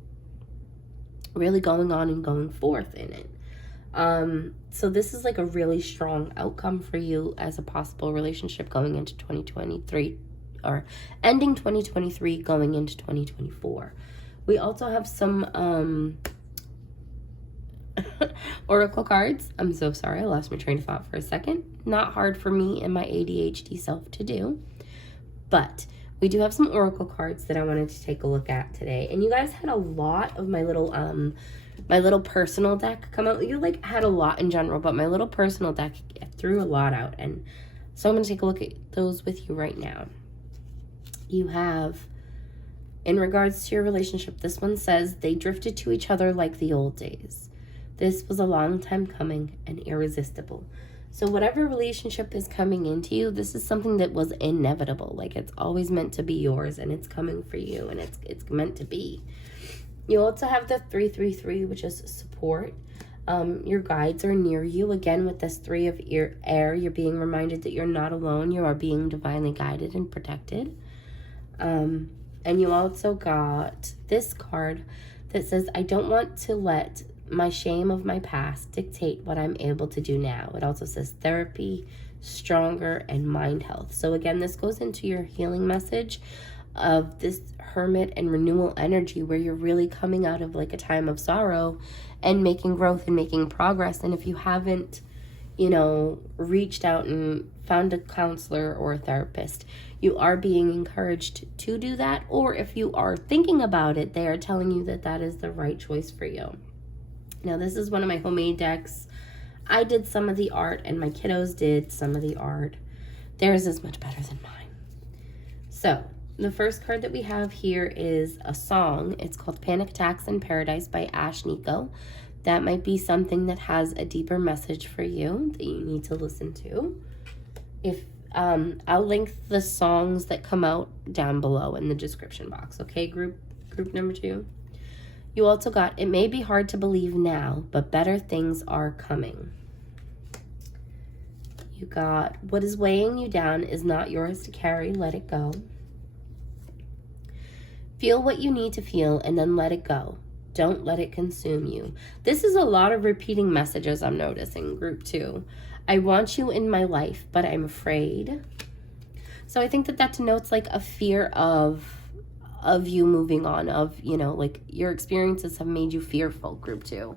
really going on and going forth in it. So this is like a really strong outcome for you as a possible relationship going into 2023, or ending 2023, going into 2024. We also have some oracle cards. I'm so sorry, I lost my train of thought for a second. Not hard for me and my ADHD self to do. But we do have some oracle cards that I wanted to take a look at today. And you guys had a lot of my little personal deck come out. You like had a lot in general, but my little personal deck threw a lot out. And so I'm going to take a look at those with you right now. You have, in regards to your relationship, this one says, they drifted to each other like the old days. This was a long time coming and irresistible. So whatever relationship is coming into you, this is something that was inevitable. Like, it's always meant to be yours, and it's coming for you, and it's meant to be. You also have the 333, which is support. Your guides are near you. Again, with this 3 of air, you're being reminded that you're not alone. You are being divinely guided and protected. And you also got this card that says, I don't want to let my shame of my past dictate what I'm able to do now. It also says therapy, stronger, and mind health. So again, this goes into your healing message of this hermit and renewal energy, where you're really coming out of like a time of sorrow and making growth and making progress. And if you haven't, reached out and found a counselor or a therapist, you are being encouraged to do that. Or if you are thinking about it, they are telling you that that is the right choice for you. Now, this is one of my homemade decks. I did some of the art, and my kiddos did some of the art. Theirs is much better than mine. So, the first card that we have here is a song. It's called Panic Attacks in Paradise by Ashnikko. That might be something that has a deeper message for you that you need to listen to. If I'll link the songs that come out down below in the description box. Okay, group number 2. You also got, it may be hard to believe now, but better things are coming. You got, what is weighing you down is not yours to carry, let it go. Feel what you need to feel and then let it go. Don't let it consume you. This is a lot of repeating messages I'm noticing, group 2. I want you in my life, but I'm afraid. So I think that denotes like a fear of you moving on, of, like your experiences have made you fearful, group 2.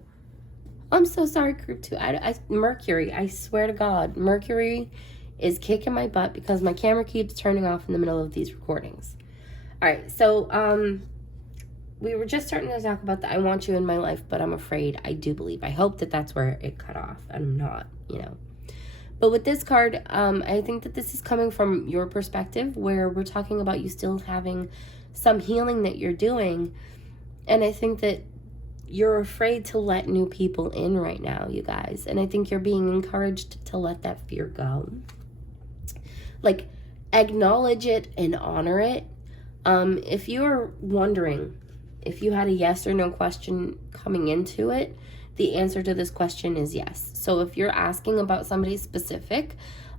I'm so sorry, group 2. Mercury, I swear to God, Mercury is kicking my butt because my camera keeps turning off in the middle of these recordings. All right, so we were just starting to talk about the I want you in my life, but I'm afraid. I do believe. I hope that that's where it cut off. I'm not, But with this card, I think that this is coming from your perspective, where we're talking about you still having some healing that you're doing. And I think that you're afraid to let new people in right now, you guys. And I think you're being encouraged to let that fear go. Like, acknowledge it and honor it. If you're wondering if you had a yes or no question coming into it, the answer to this question is yes. So if you're asking about somebody specific,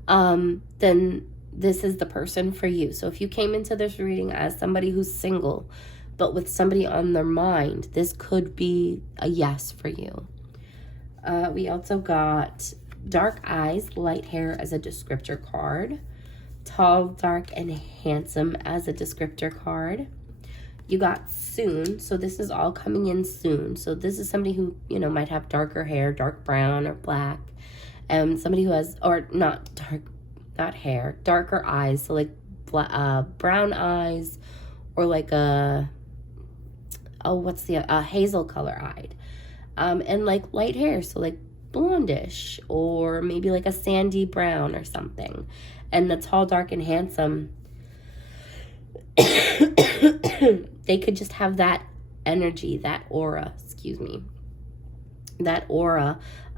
then this is the person for you. So if you came into this reading as somebody who's single, but with somebody on their mind, this could be a yes for you. We also got dark eyes, light hair as a descriptor card. Tall, dark, and handsome as a descriptor card. You got soon, so this is all coming in soon. So this is somebody who, might have darker hair, dark brown or black. Somebody who has, or not hair, darker eyes. So like brown eyes, or like hazel color eyed. And like light hair, so like blondish, or maybe like a sandy brown or something. And the tall, dark, and handsome, they could just have that energy, that aura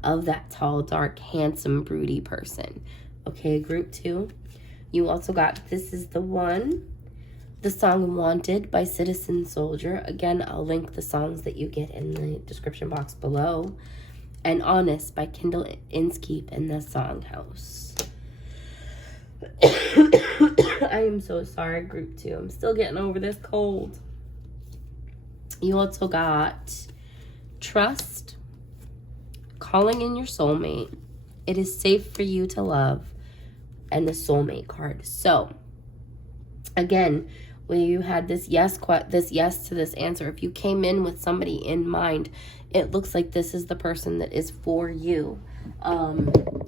of that tall, dark, handsome, broody person. Okay, group 2. You also got This Is the One, the song Wanted by Citizen Soldier. Again, I'll link the songs that you get in the description box below. And Honest by Kyndal, Inskeep, and the Songhouse. I am so sorry, group 2. I'm still getting over this cold. You also got Trust, Calling in Your Soulmate, It Is Safe for You to Love, and the Soulmate card. So, again, when you had this yes to this answer, if you came in with somebody in mind, it looks like this is the person that is for you.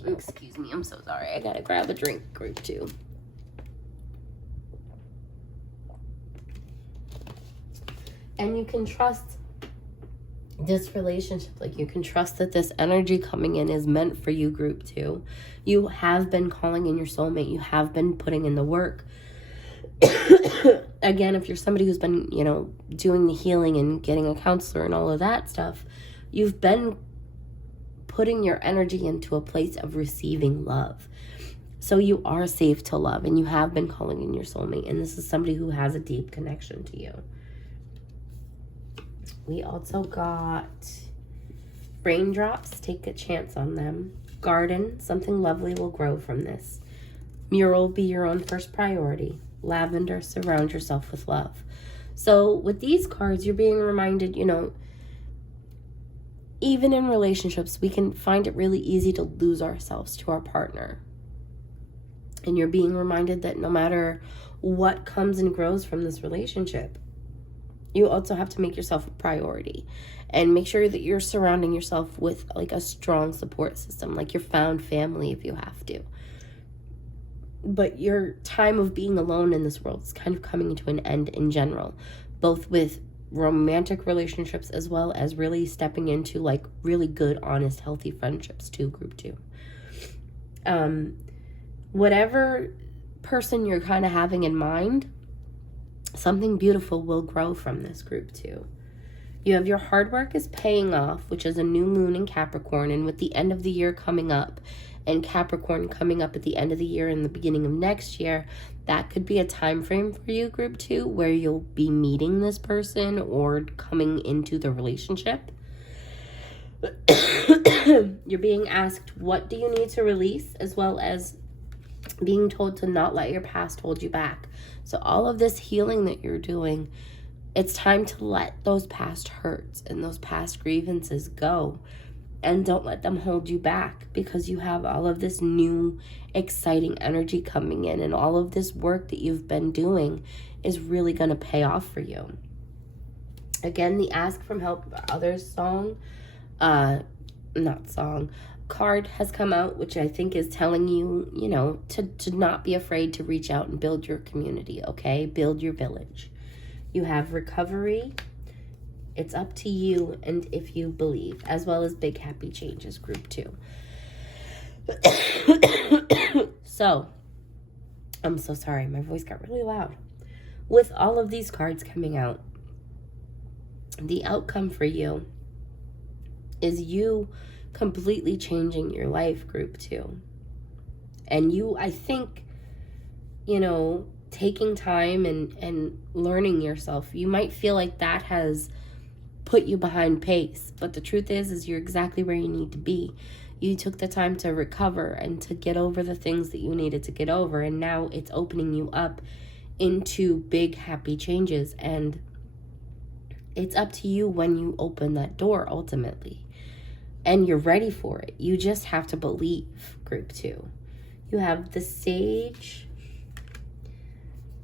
Excuse me, I'm so sorry. I gotta grab a drink, group 2. And you can trust this relationship. Like, you can trust that this energy coming in is meant for you, group 2. You have been calling in your soulmate. You have been putting in the work. Again, if you're somebody who's been, you know, doing the healing and getting a counselor and all of that stuff, you've been putting your energy into a place of receiving love. So you are safe to love, and you have been calling in your soulmate, and this is somebody who has a deep connection to you. We also got raindrops, take a chance on them. Garden, something lovely will grow from this. Mural, be your own first priority. Lavender, surround yourself with love. So with these cards, you're being reminded, you know, even in relationships, we can find it really easy to lose ourselves to our partner. And you're being reminded that no matter what comes and grows from this relationship, you also have to make yourself a priority and make sure that you're surrounding yourself with like a strong support system, like your found family if you have to. But your time of being alone in this world is kind of coming to an end in general, both with romantic relationships as well as really stepping into like really good, honest, healthy friendships too, group 2. Whatever person you're kind of having in mind, something beautiful will grow from this, group 2. You have your hard work is paying off, which is a new moon in Capricorn, and with the end of the year coming up and Capricorn coming up at the end of the year and the beginning of next year, that could be a time frame for you, group 2, where you'll be meeting this person or coming into the relationship. You're being asked, what do you need to release, as well as being told to not let your past hold you back. So all of this healing that you're doing, it's time to let those past hurts and those past grievances go. And don't let them hold you back, because you have all of this new exciting energy coming in, and all of this work that you've been doing is really going to pay off for you. Again, the Ask from Help Others card has come out, which I think is telling you, you know, to not be afraid to reach out and build your community, okay? Build your village. You have recovery. It's up to you and if you believe, as well as big happy changes, group 2. So, I'm so sorry. My voice got really loud. With all of these cards coming out, the outcome for you is you completely changing your life, group 2. And you, I think, you know, taking time and learning yourself, you might feel like that has put you behind pace, but the truth is you're exactly where you need to be. You took the time to recover and to get over the things that you needed to get over, and now it's opening you up into big happy changes, and it's up to you when you open that door ultimately, and you're ready for it. You just have to believe, group 2. You have the Sage,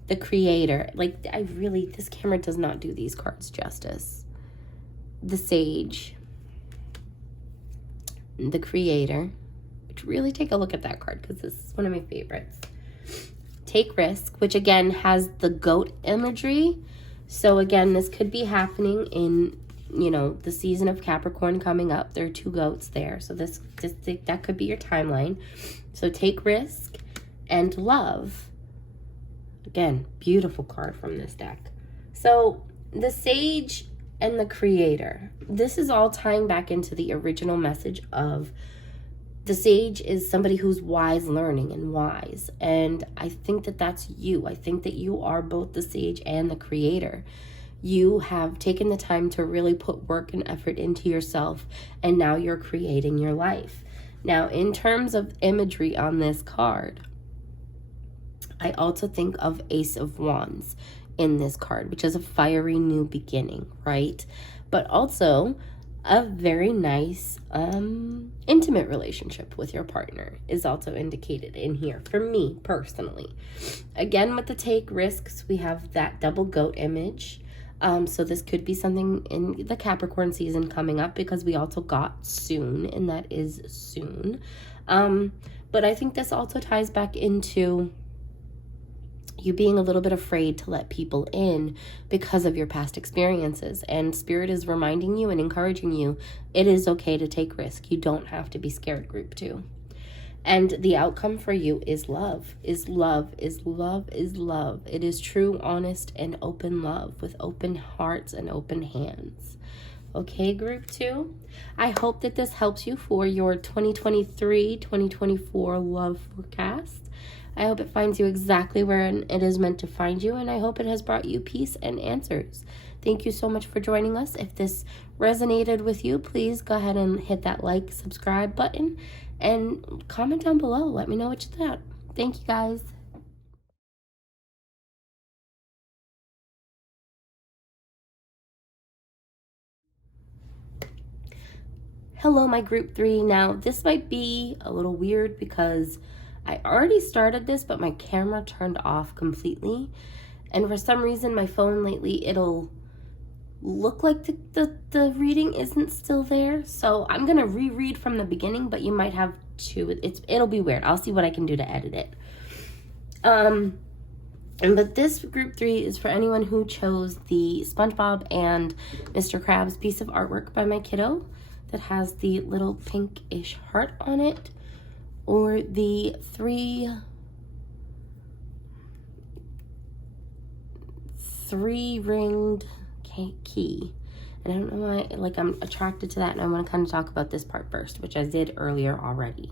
the Creator. Like, this camera does not do these cards justice. The Sage, the Creator, which really take a look at that card because this is one of my favorites. Take Risk, which again has the goat imagery. So again, this could be happening in, you know, the season of Capricorn coming up. There are 2 goats there. So that could be your timeline. So Take Risk and Love. Again, beautiful card from this deck. So the Sage and the Creator. This is all tying back into the original message of the Sage is somebody who's wise, learning, and wise. And I think that that's you. I think that you are both the Sage and the Creator. You have taken the time to really put work and effort into yourself, and now you're creating your life. Now, in terms of imagery on this card, I also think of Ace of Wands in this card, which is a fiery new beginning, right? But also a very nice intimate relationship with your partner is also indicated in here for me personally. Again, with the Take Risks, we have that double goat image. So this could be something in the Capricorn season coming up, because we also got soon, and that is soon. But I think this also ties back into you being a little bit afraid to let people in because of your past experiences. And Spirit is reminding you and encouraging you, it is okay to take risk. You don't have to be scared, group 2. And the outcome for you is love, is love, is love, is love. It is true, honest, and open love with open hearts and open hands. Okay, group 2? I hope that this helps you for your 2023-2024 love forecast. I hope it finds you exactly where it is meant to find you, and I hope it has brought you peace and answers. Thank you so much for joining us. If this resonated with you, please go ahead and hit that like, subscribe button, and comment down below. Let me know what you thought. Thank you, guys. Hello, my group 3. Now, this might be a little weird because I already started this, but my camera turned off completely. And for some reason, my phone lately, it'll look like the reading isn't still there. So I'm going to reread from the beginning, but you might have to. It'll be weird. I'll see what I can do to edit it. But this group 3 is for anyone who chose the Spongebob and Mr.Krabs piece of artwork by my kiddo that has the little pinkish heart on it, or the three-ringed key. And I don't know why, like, I'm attracted to that, and I want to kind of talk about this part first, which I did earlier already.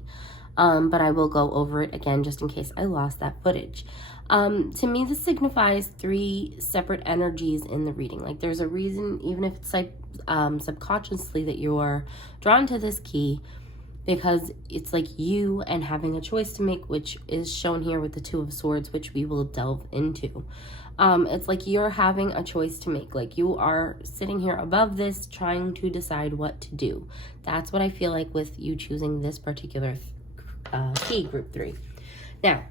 But I will go over it again just in case I lost that footage. To me, this signifies 3 separate energies in the reading. Like, there's a reason, even if it's like subconsciously, that you are drawn to this key, because it's like you and having a choice to make, which is shown here with the 2 of Swords, which we will delve into. It's like you're having a choice to make. Like, you are sitting here above this trying to decide what to do. That's what I feel like with you choosing this particular key, group 3. Now,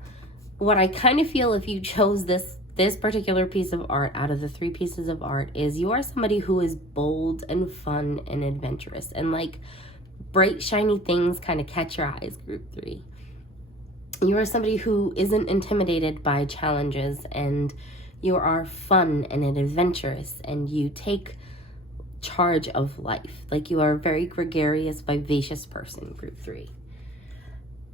what I kind of feel if you chose this particular piece of art out of the 3 pieces of art is you are somebody who is bold and fun and adventurous, and like bright shiny things kind of catch your eyes, group 3. You are somebody who isn't intimidated by challenges, and you are fun and adventurous, and you take charge of life. Like, you are a very gregarious, vivacious person, group 3.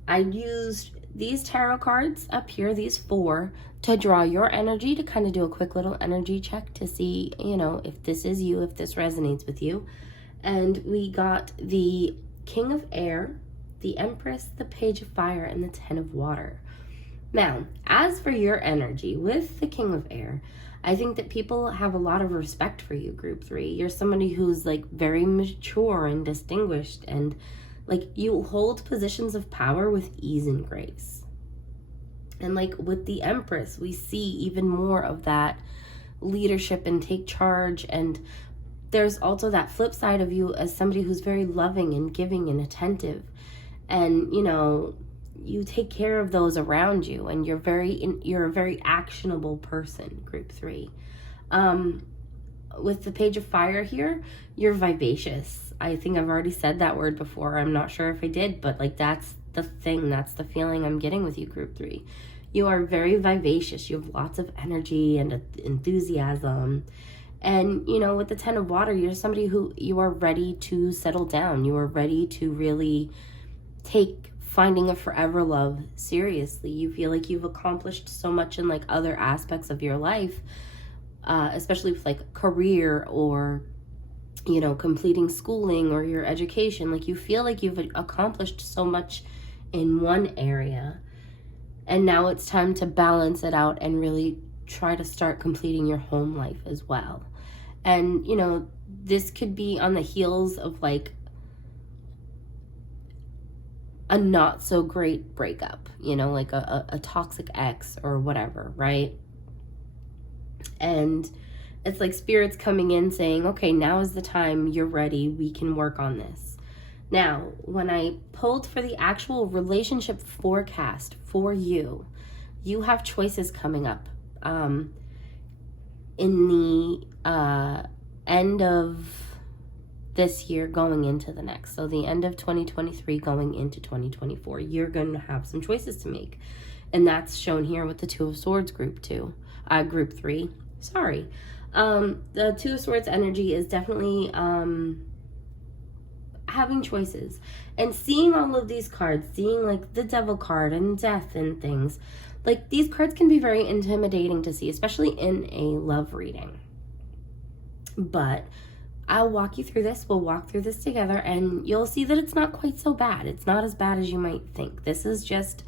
I used these tarot cards up here, these 4, to draw your energy, to kind of do a quick little energy check to see, you know, if this is you, if this resonates with you. And we got the King of Air, the Empress, the Page of Fire, and the 10 of Water. Now, as for your energy with the King of Air, I think that people have a lot of respect for you, group 3. You're somebody who's like very mature and distinguished, and like you hold positions of power with ease and grace. And like with the Empress, we see even more of that leadership and take charge. And there's also that flip side of you as somebody who's very loving and giving and attentive. And, you know, you take care of those around you, and you're a very actionable person, group 3. With the Page of Fire here, you're vivacious. I think I've already said that word before. I'm not sure if I did, but like that's the thing, that's the feeling I'm getting with you, group 3. You are very vivacious. You have lots of energy and enthusiasm. And, you know, with the 10 of Water, you're somebody who, you are ready to settle down. You are ready to really take finding a forever love seriously. You feel like you've accomplished so much in like other aspects of your life, especially with like career or, you know, completing schooling or your education. Like, you feel like you've accomplished so much in one area, and now it's time to balance it out and really try to start completing your home life as well. And, you know, this could be on the heels of like a not so great breakup, you know, like a toxic ex or whatever, right? And it's like Spirit's coming in saying, okay, now is the time, you're ready, we can work on this. Now, when I pulled for the actual relationship forecast for you, you have choices coming up in the end of this year going into the next. So the end of 2023 going into 2024, you're going to have some choices to make. And that's shown here with the Two of Swords group 3. Sorry. The Two of Swords energy is definitely having choices. And seeing all of these cards, seeing like the Devil card and death and things, like these cards can be very intimidating to see, especially in a love reading. But I'll walk you through this. We'll walk through this together and you'll see that it's not quite so bad. It's not as bad as you might think. This is just,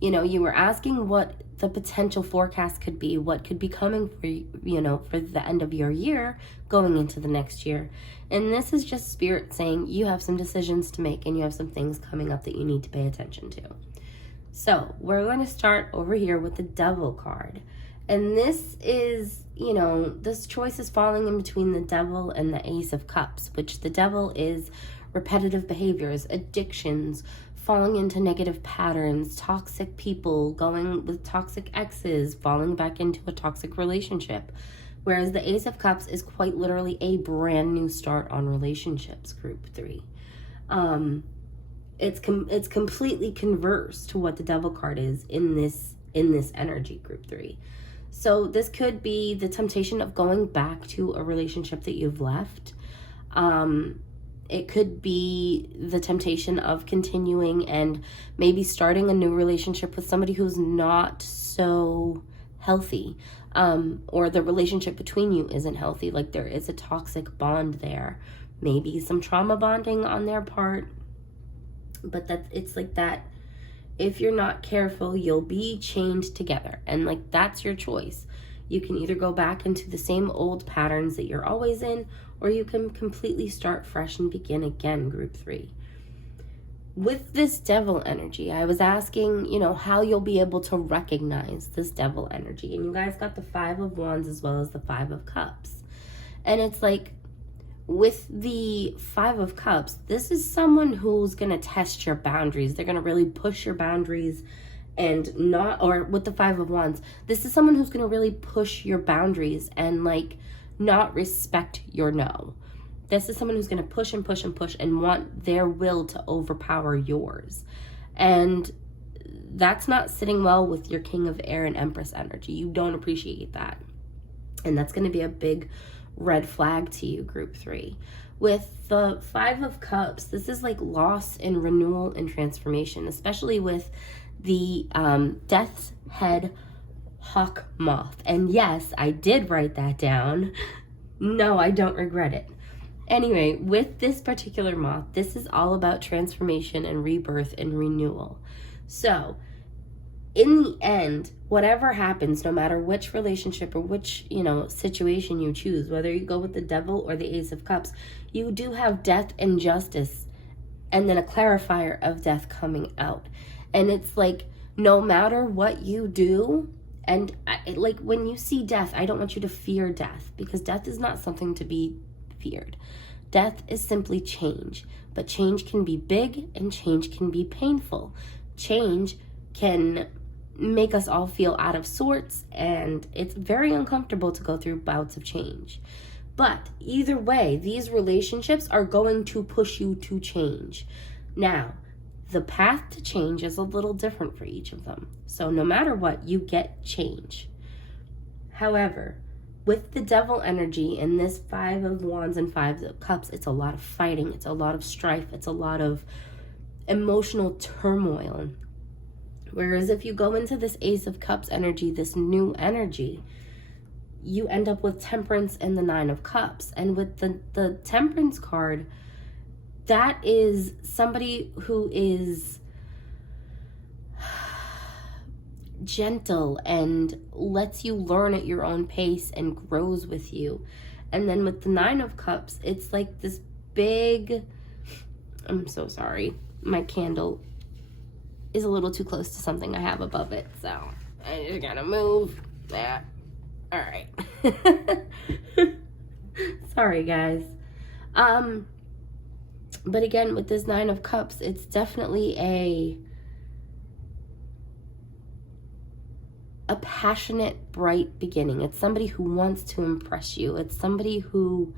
you know, you were asking what the potential forecast could be, what could be coming for you know, for the end of your year going into the next year. And this is just Spirit saying you have some decisions to make and you have some things coming up that you need to pay attention to. So we're going to start over here with the Devil card. And this is, you know, this choice is falling in between the Devil and the Ace of Cups, which the Devil is repetitive behaviors, addictions, falling into negative patterns, toxic people, going with toxic exes, falling back into a toxic relationship. Whereas the Ace of Cups is quite literally a brand new start on relationships, group 3. It's completely converse to what the Devil card is in this energy, group 3. So this could be the temptation of going back to a relationship that you've left. It could be the temptation of continuing and maybe starting a new relationship with somebody who's not so healthy, or the relationship between you isn't healthy. Like there is a toxic bond there, maybe some trauma bonding on their part, but that it's like that. If you're not careful, you'll be chained together. And like, that's your choice. You can either go back into the same old patterns that you're always in, or you can completely start fresh and begin again, group 3. With this Devil energy, I was asking, you know, how you'll be able to recognize this Devil energy. And you guys got the 5 of Wands as well as the 5 of Cups. And it's like, with the 5 of Cups, this is someone who's going to test your boundaries. They're going to really push your boundaries and not, or with the 5 of Wands, this is someone who's going to really push your boundaries and like not respect your no. This is someone who's going to push and push and push and want their will to overpower yours. And that's not sitting well with your King of Air and Empress energy. You don't appreciate that. And that's going to be a big red flag to you, group 3. With the 5 of Cups, this is like loss and renewal and transformation, especially with the Death's Head Hawk Moth. And yes, I did write that down. No, I don't regret it. Anyway, with this particular moth, this is all about transformation and rebirth and renewal. So in the end, whatever happens, no matter which relationship or which, you know, situation you choose, whether you go with the Devil or the Ace of Cups, you do have death and justice and then a clarifier of death coming out. And it's like, no matter what you do, and like when you see death, I don't want you to fear death, because death is not something to be feared. Death is simply change, but change can be big and change can be painful. Change can make us all feel out of sorts, and it's very uncomfortable to go through bouts of change. But either way, these relationships are going to push you to change. Now, the path to change is a little different for each of them. So no matter what, you get change. However, with the Devil energy and this 5 of Wands and 5 of Cups, it's a lot of fighting, it's a lot of strife, it's a lot of emotional turmoil. Whereas if you go into this Ace of Cups energy, this new energy, you end up with Temperance and the 9 of Cups. And with the Temperance card, that is somebody who is gentle and lets you learn at your own pace and grows with you. And then with the 9 of Cups, it's like this big, I'm so sorry, my candle is a little too close to something I have above it, so I just gotta move that. All right. Sorry, guys. But again, with this 9 of Cups, it's definitely a passionate, bright beginning. It's somebody who wants to impress you. It's somebody who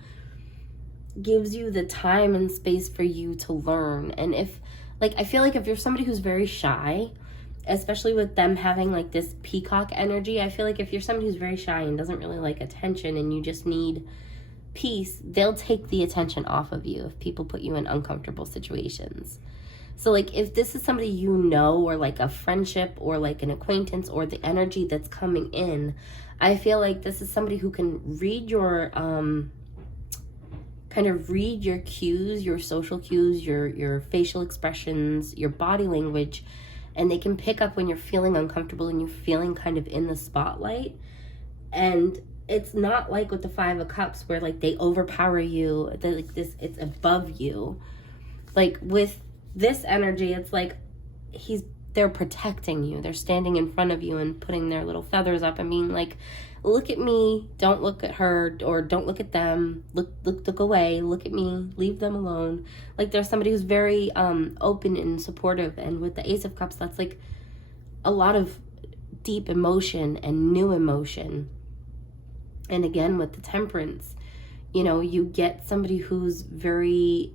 gives you the time and space for you to learn. And if, like, I feel like if you're somebody who's very shy especially with them having like this peacock energy, I feel like if you're somebody who's very shy and doesn't really like attention and you just need peace, they'll take the attention off of you if people put you in uncomfortable situations. So like if this is somebody you know, or like a friendship or like an acquaintance, or the energy that's coming in, I feel like this is somebody who can read your kind of read your cues, your social cues, your facial expressions, your body language, and they can pick up when you're feeling uncomfortable and you're feeling kind of in the spotlight. And it's not like with the Five of Cups where like they overpower you, like this, it's above you. Like with this energy, it's like they're protecting you. They're standing in front of you and putting their little feathers up and being like, look at me, don't look at her, or don't look at them, look away, look at me, leave them alone. Like there's somebody who's very open and supportive. And with the Ace of Cups, that's like a lot of deep emotion and new emotion. And again, with the Temperance, you know, you get somebody who's very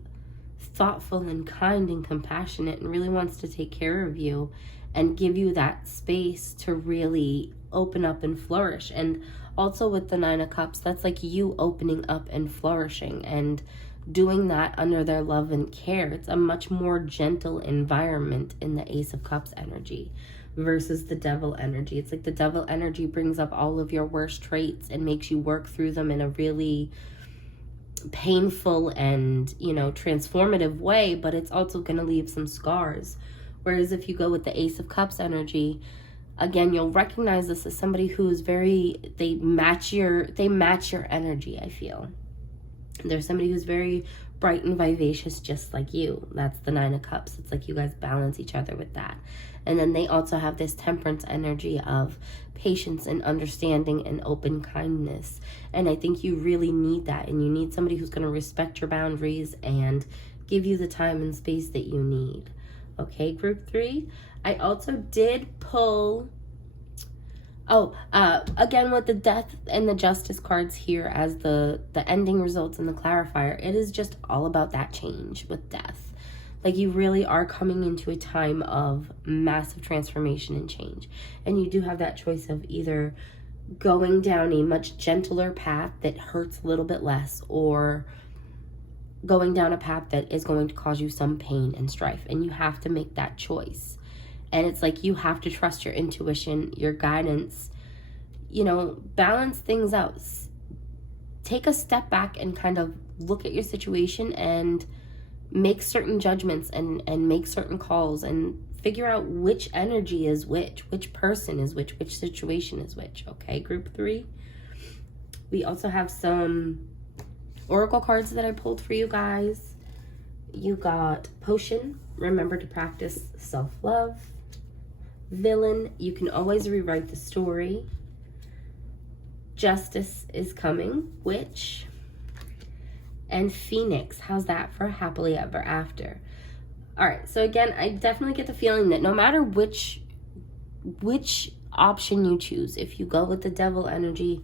thoughtful and kind and compassionate and really wants to take care of you and give you that space to really open up and flourish. And also with the Nine of Cups, that's like you opening up and flourishing and doing that under their love and care. It's a much more gentle environment in the Ace of Cups energy versus the Devil energy. It's like the Devil energy brings up all of your worst traits and makes you work through them in a really painful and, you know, transformative way, but it's also going to leave some scars. Whereas if you go with the Ace of Cups energy, again, you'll recognize this as somebody who is very, they match your energy, I feel. There's somebody who's very bright and vivacious just like you. That's the Nine of Cups. It's like you guys balance each other with that. And then they also have this Temperance energy of patience and understanding and open kindness. And I think you really need that. And you need somebody who's going to respect your boundaries and give you the time and space that you need. Okay, group 3. I also did pull, again with the Death and the Justice cards here as the ending results and the clarifier. It is just all about that change with death. Like you really are coming into a time of massive transformation and change. And you do have that choice of either going down a much gentler path that hurts a little bit less, or going down a path that is going to cause you some pain and strife. And you have to make that choice. And it's like you have to trust your intuition, your guidance, you know, balance things out. Take a step back and kind of look at your situation and make certain judgments and make certain calls and figure out which energy is which person is which situation is which. Okay, group 3. We also have some oracle cards that I pulled for you guys. You got Potion, remember to practice self-love. Villain, you can always rewrite the story. Justice is coming, Witch. And Phoenix, how's that for happily ever after? All right, so again, I definitely get the feeling that no matter which option you choose, if you go with the Devil energy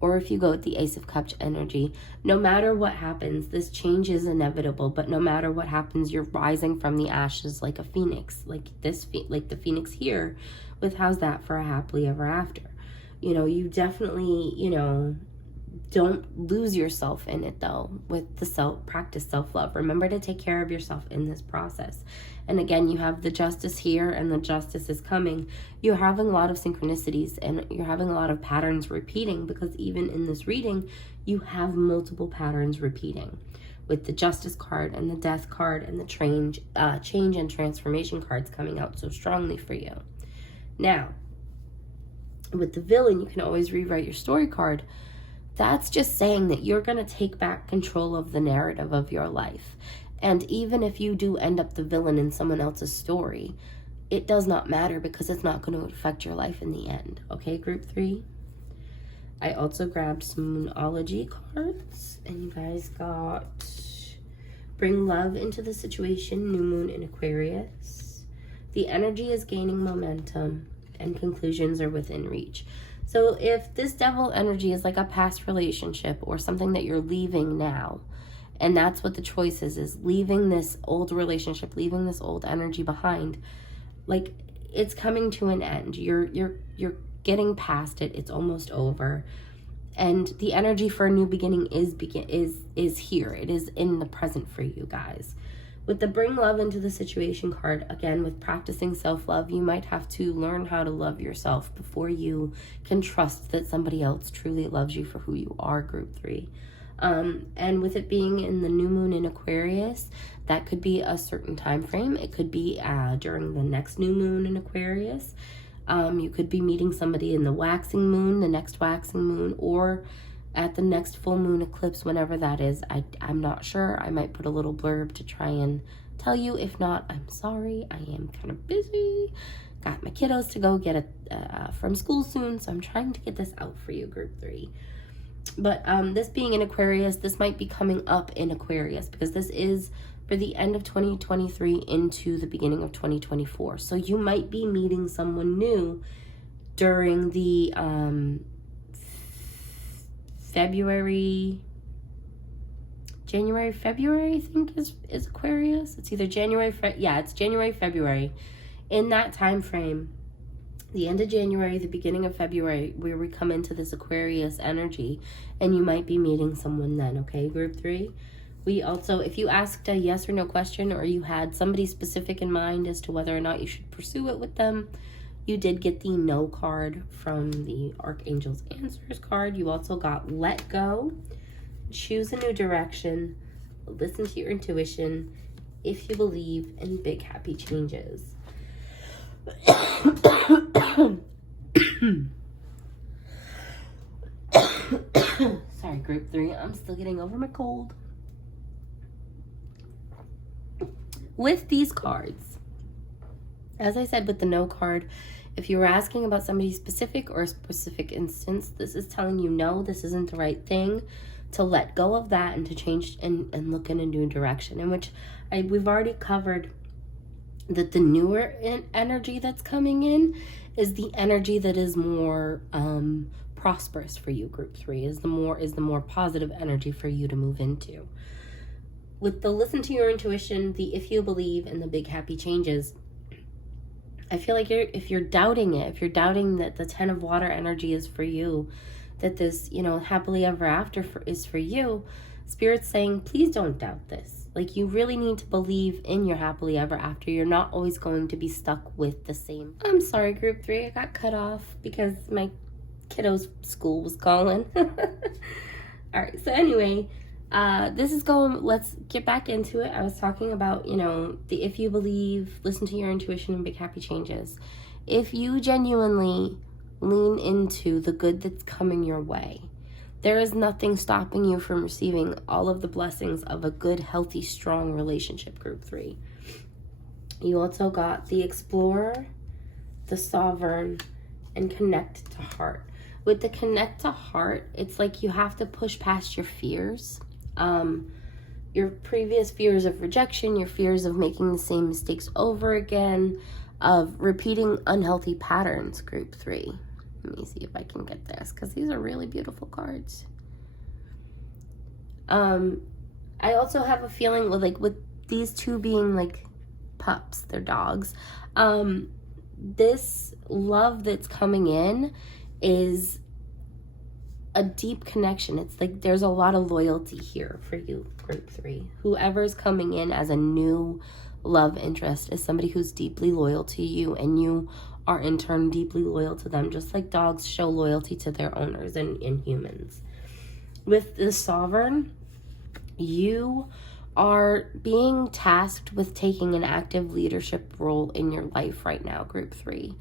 or if you go with the Ace of Cups energy, no matter what happens, this change is inevitable. But no matter what happens, you're rising from the ashes like a phoenix, like the phoenix here with how's that for a happily ever after. You know, you definitely, you know, don't lose yourself in it though with the practice self-love. Remember to take care of yourself in this process. And again, you have the Justice here and the Justice is coming. You're having a lot of synchronicities and you're having a lot of patterns repeating, because even in this reading, you have multiple patterns repeating with the Justice card and the Death card and the change and transformation cards coming out so strongly for you. Now, with the Villain, you can always rewrite your story card. That's just saying that you're going to take back control of the narrative of your life. And even if you do end up the villain in someone else's story, it does not matter, because it's not going to affect your life in the end. Okay, group 3? I also grabbed some Moonology cards, and you guys got Bring Love into the Situation, New Moon in Aquarius. The energy is gaining momentum, and conclusions are within reach. So if this Devil energy is like a past relationship or something that you're leaving now, and that's what the choice is leaving this old relationship, leaving this old energy behind, like it's coming to an end. You're getting past it. It's almost over. And the energy for a new beginning is here. It is in the present for you guys. With the bring love into the situation card, again, with practicing self-love, you might have to learn how to love yourself before you can trust that somebody else truly loves you for who you are, group 3. And with it being in the new moon in Aquarius, that could be a certain time frame. It could be during the next new moon in Aquarius. You could be meeting somebody in the waxing moon, the next waxing moon, or at the next full moon eclipse, whenever that is. I'm not sure. I might put a little blurb to try and tell you. If not, I'm sorry. I am kind of busy. Got my kiddos to go get from school soon, so I'm trying to get this out for you, group 3. But this being in Aquarius, this might be coming up in Aquarius because this is for the end of 2023 into the beginning of 2024. So you might be meeting someone new during the January, February, I think is Aquarius. It's either it's January, February. In that time frame, the end of January, the beginning of February, where we come into this Aquarius energy, and you might be meeting someone then, okay, group 3? We also, if you asked a yes or no question, or you had somebody specific in mind as to whether or not you should pursue it with them, you did get the no card from the Archangel's Answers card. You also got let go, choose a new direction, listen to your intuition, if you believe in big happy changes. Sorry, group 3, I'm still getting over my cold. With these cards, as I said with the no card, if you were asking about somebody specific or a specific instance, this is telling you no, this isn't the right thing, to let go of that and to change and look in a new direction, in which we've already covered that the newer energy that's coming in is the energy that is more prosperous for you, group 3, is the more positive energy for you to move into. With the listen to your intuition, the if you believe, and the big happy changes, I feel like if you're doubting it, if you're doubting that the 10 of water energy is for you, that this, happily ever after is for you, Spirit's saying, please don't doubt this. Like, you really need to believe in your happily ever after. You're not always going to be stuck with the same. I'm sorry, group 3, I got cut off because my kiddo's school was calling. All right, so anyway, let's get back into it. I was talking about, the if you believe, listen to your intuition, and big happy changes. If you genuinely lean into the good that's coming your way, there is nothing stopping you from receiving all of the blessings of a good, healthy, strong relationship, group 3. You also got the Explorer, the Sovereign, and Connect to Heart. With the Connect to Heart, it's like you have to push past your fears. Your previous fears of rejection, your fears of making the same mistakes over again, of repeating unhealthy patterns, group 3. Let me see if I can get this, because these are really beautiful cards. I also have a feeling with these two being like pups, they're dogs. This love that's coming in is a deep connection. It's like there's a lot of loyalty here for you, group 3. Whoever's coming in as a new love interest is somebody who's deeply loyal to you, and you are in turn deeply loyal to them, just like dogs show loyalty to their owners and humans. With the Sovereign, you are being tasked with taking an active leadership role in your life right now, group 3.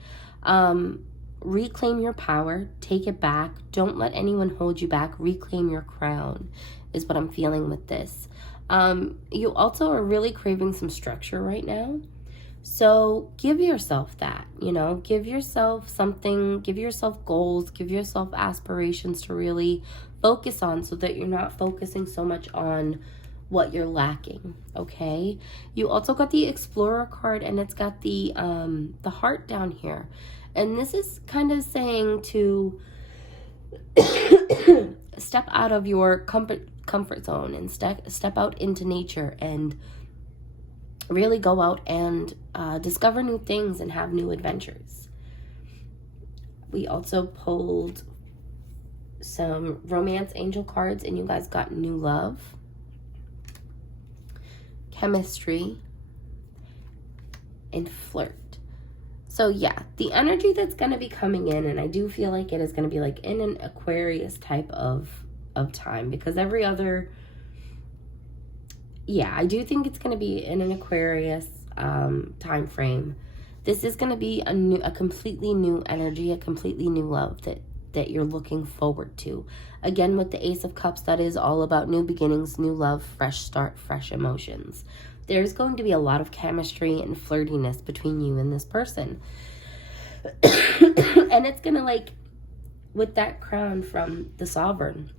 Reclaim your power, take it back, don't let anyone hold you back, reclaim your crown is what I'm feeling with this. You also are really craving some structure right now. So give yourself that, give yourself something, give yourself goals, give yourself aspirations to really focus on, so that you're not focusing so much on what you're lacking, okay? You also got the Explorer card, and it's got the heart down here. And this is kind of saying to step out of your comfort zone and step out into nature and really go out and discover new things and have new adventures. We also pulled some romance angel cards, and you guys got new love, chemistry, and flirt. So yeah, the energy that's going to be coming in, and I do feel like it is going to be like in an Aquarius type of time, because every other, yeah, I do think it's going to be in an Aquarius time frame. This is going to be a completely new energy, a completely new love that you're looking forward to. Again, with the Ace of Cups, that is all about new beginnings, new love, fresh start, fresh emotions. There's going to be a lot of chemistry and flirtiness between you and this person. And it's going to, like, with that crown from the Sovereign,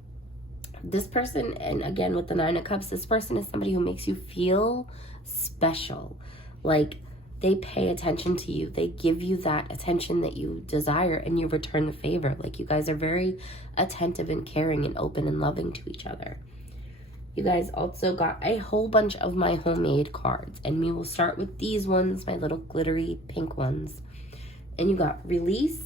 this person, and again with the Nine of Cups, this person is somebody who makes you feel special. Like, they pay attention to you. They give you that attention that you desire, and you return the favor. Like, you guys are very attentive and caring and open and loving to each other. You guys also got a whole bunch of my homemade cards, and we will start with these ones, my little glittery pink ones. And you got release,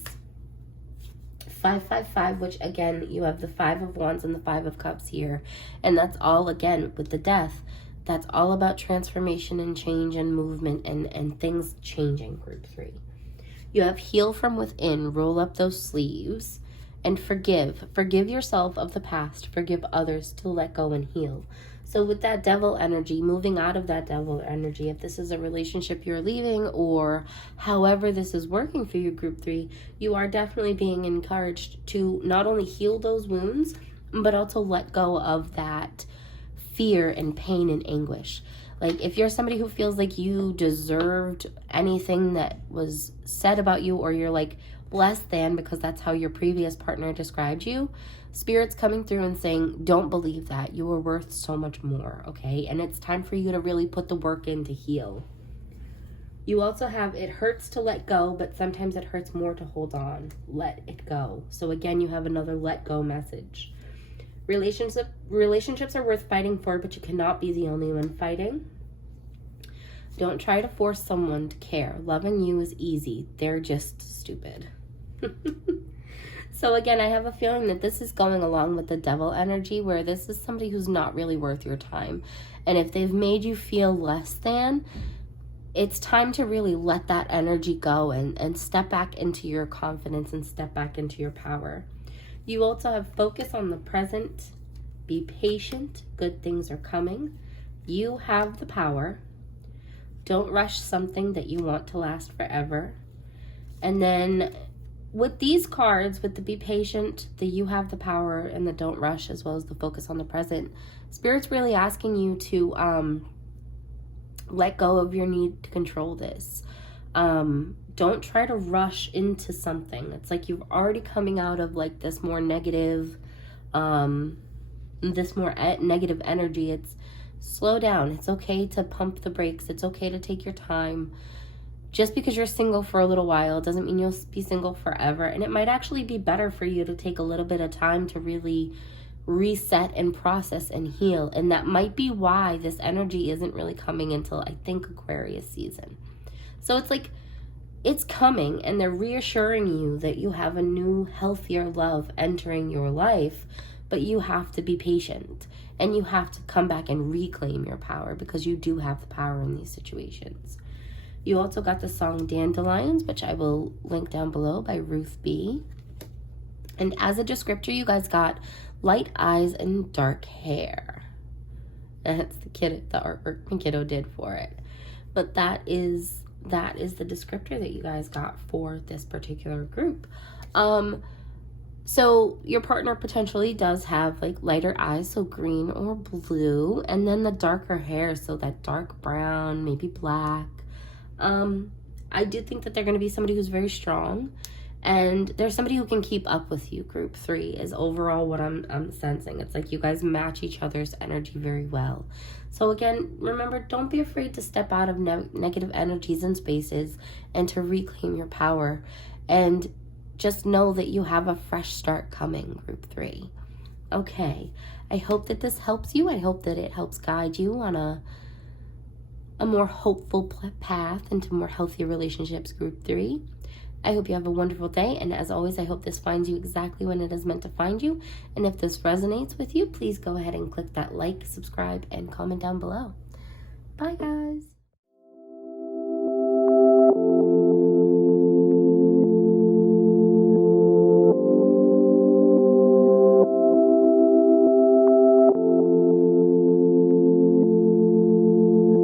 555, which again, you have the 5 of Wands and the 5 of Cups here. And that's all, again, with the Death, that's all about transformation and change and movement and things changing, group 3. You have heal from within, roll up those sleeves, and forgive. Forgive yourself of the past. Forgive others, to let go and heal. So with that Devil energy, moving out of that Devil energy, if this is a relationship you're leaving, or however this is working for you, group 3, you are definitely being encouraged to not only heal those wounds, but also let go of that fear and pain and anguish. Like, if you're somebody who feels like you deserved anything that was said about you, or you're like less than because that's how your previous partner described you, Spirit's coming through and saying, don't believe that. You are worth so much more, okay? And it's time for you to really put the work in to heal. You also have, it hurts to let go, but sometimes it hurts more to hold on. Let it go. So again, you have another let go message. Relationships are worth fighting for, but you cannot be the only one fighting. Don't try to force someone to care. Loving you is easy. They're just stupid. So again, I have a feeling that this is going along with the Devil energy, where this is somebody who's not really worth your time. And if they've made you feel less than, it's time to really let that energy go and step back into your confidence and step back into your power. You also have focus on the present. Be patient. Good things are coming. You have the power. Don't rush something that you want to last forever. And then with these cards, with the be patient, the you have the power, and the don't rush, as well as the focus on the present, Spirit's really asking you to let go of your need to control this. Don't try to rush into something. It's like you're already coming out of like this more negative, negative energy. It's slow down. It's okay to pump the brakes. It's okay to take your time. Just because you're single for a little while doesn't mean you'll be single forever. And it might actually be better for you to take a little bit of time to really reset and process and heal. And that might be why this energy isn't really coming until, I think, Aquarius season. So it's like, it's coming, and they're reassuring you that you have a new, healthier love entering your life, but you have to be patient, and you have to come back and reclaim your power, because you do have the power in these situations. You also got the song Dandelions, which I will link down below, by Ruth B. And as a descriptor, you guys got light eyes and dark hair. That's the artwork my kiddo did for it. But that is the descriptor that you guys got for this particular group. So your partner potentially does have like lighter eyes, so green or blue, and then the darker hair, so that dark brown, maybe black. I do think that they're going to be somebody who's very strong, and there's somebody who can keep up with you. Group 3 is overall what I'm sensing. It's like you guys match each other's energy very well. So again, remember, don't be afraid to step out of negative energies and spaces and to reclaim your power. And just know that you have a fresh start coming, group 3. Okay, I hope that this helps you. I hope that it helps guide you on a more hopeful path into more healthy relationships, group 3. I hope you have a wonderful day, and as always, I hope this finds you exactly when it is meant to find you. And if this resonates with you, please go ahead and click that like, subscribe, and comment down below. Bye, guys.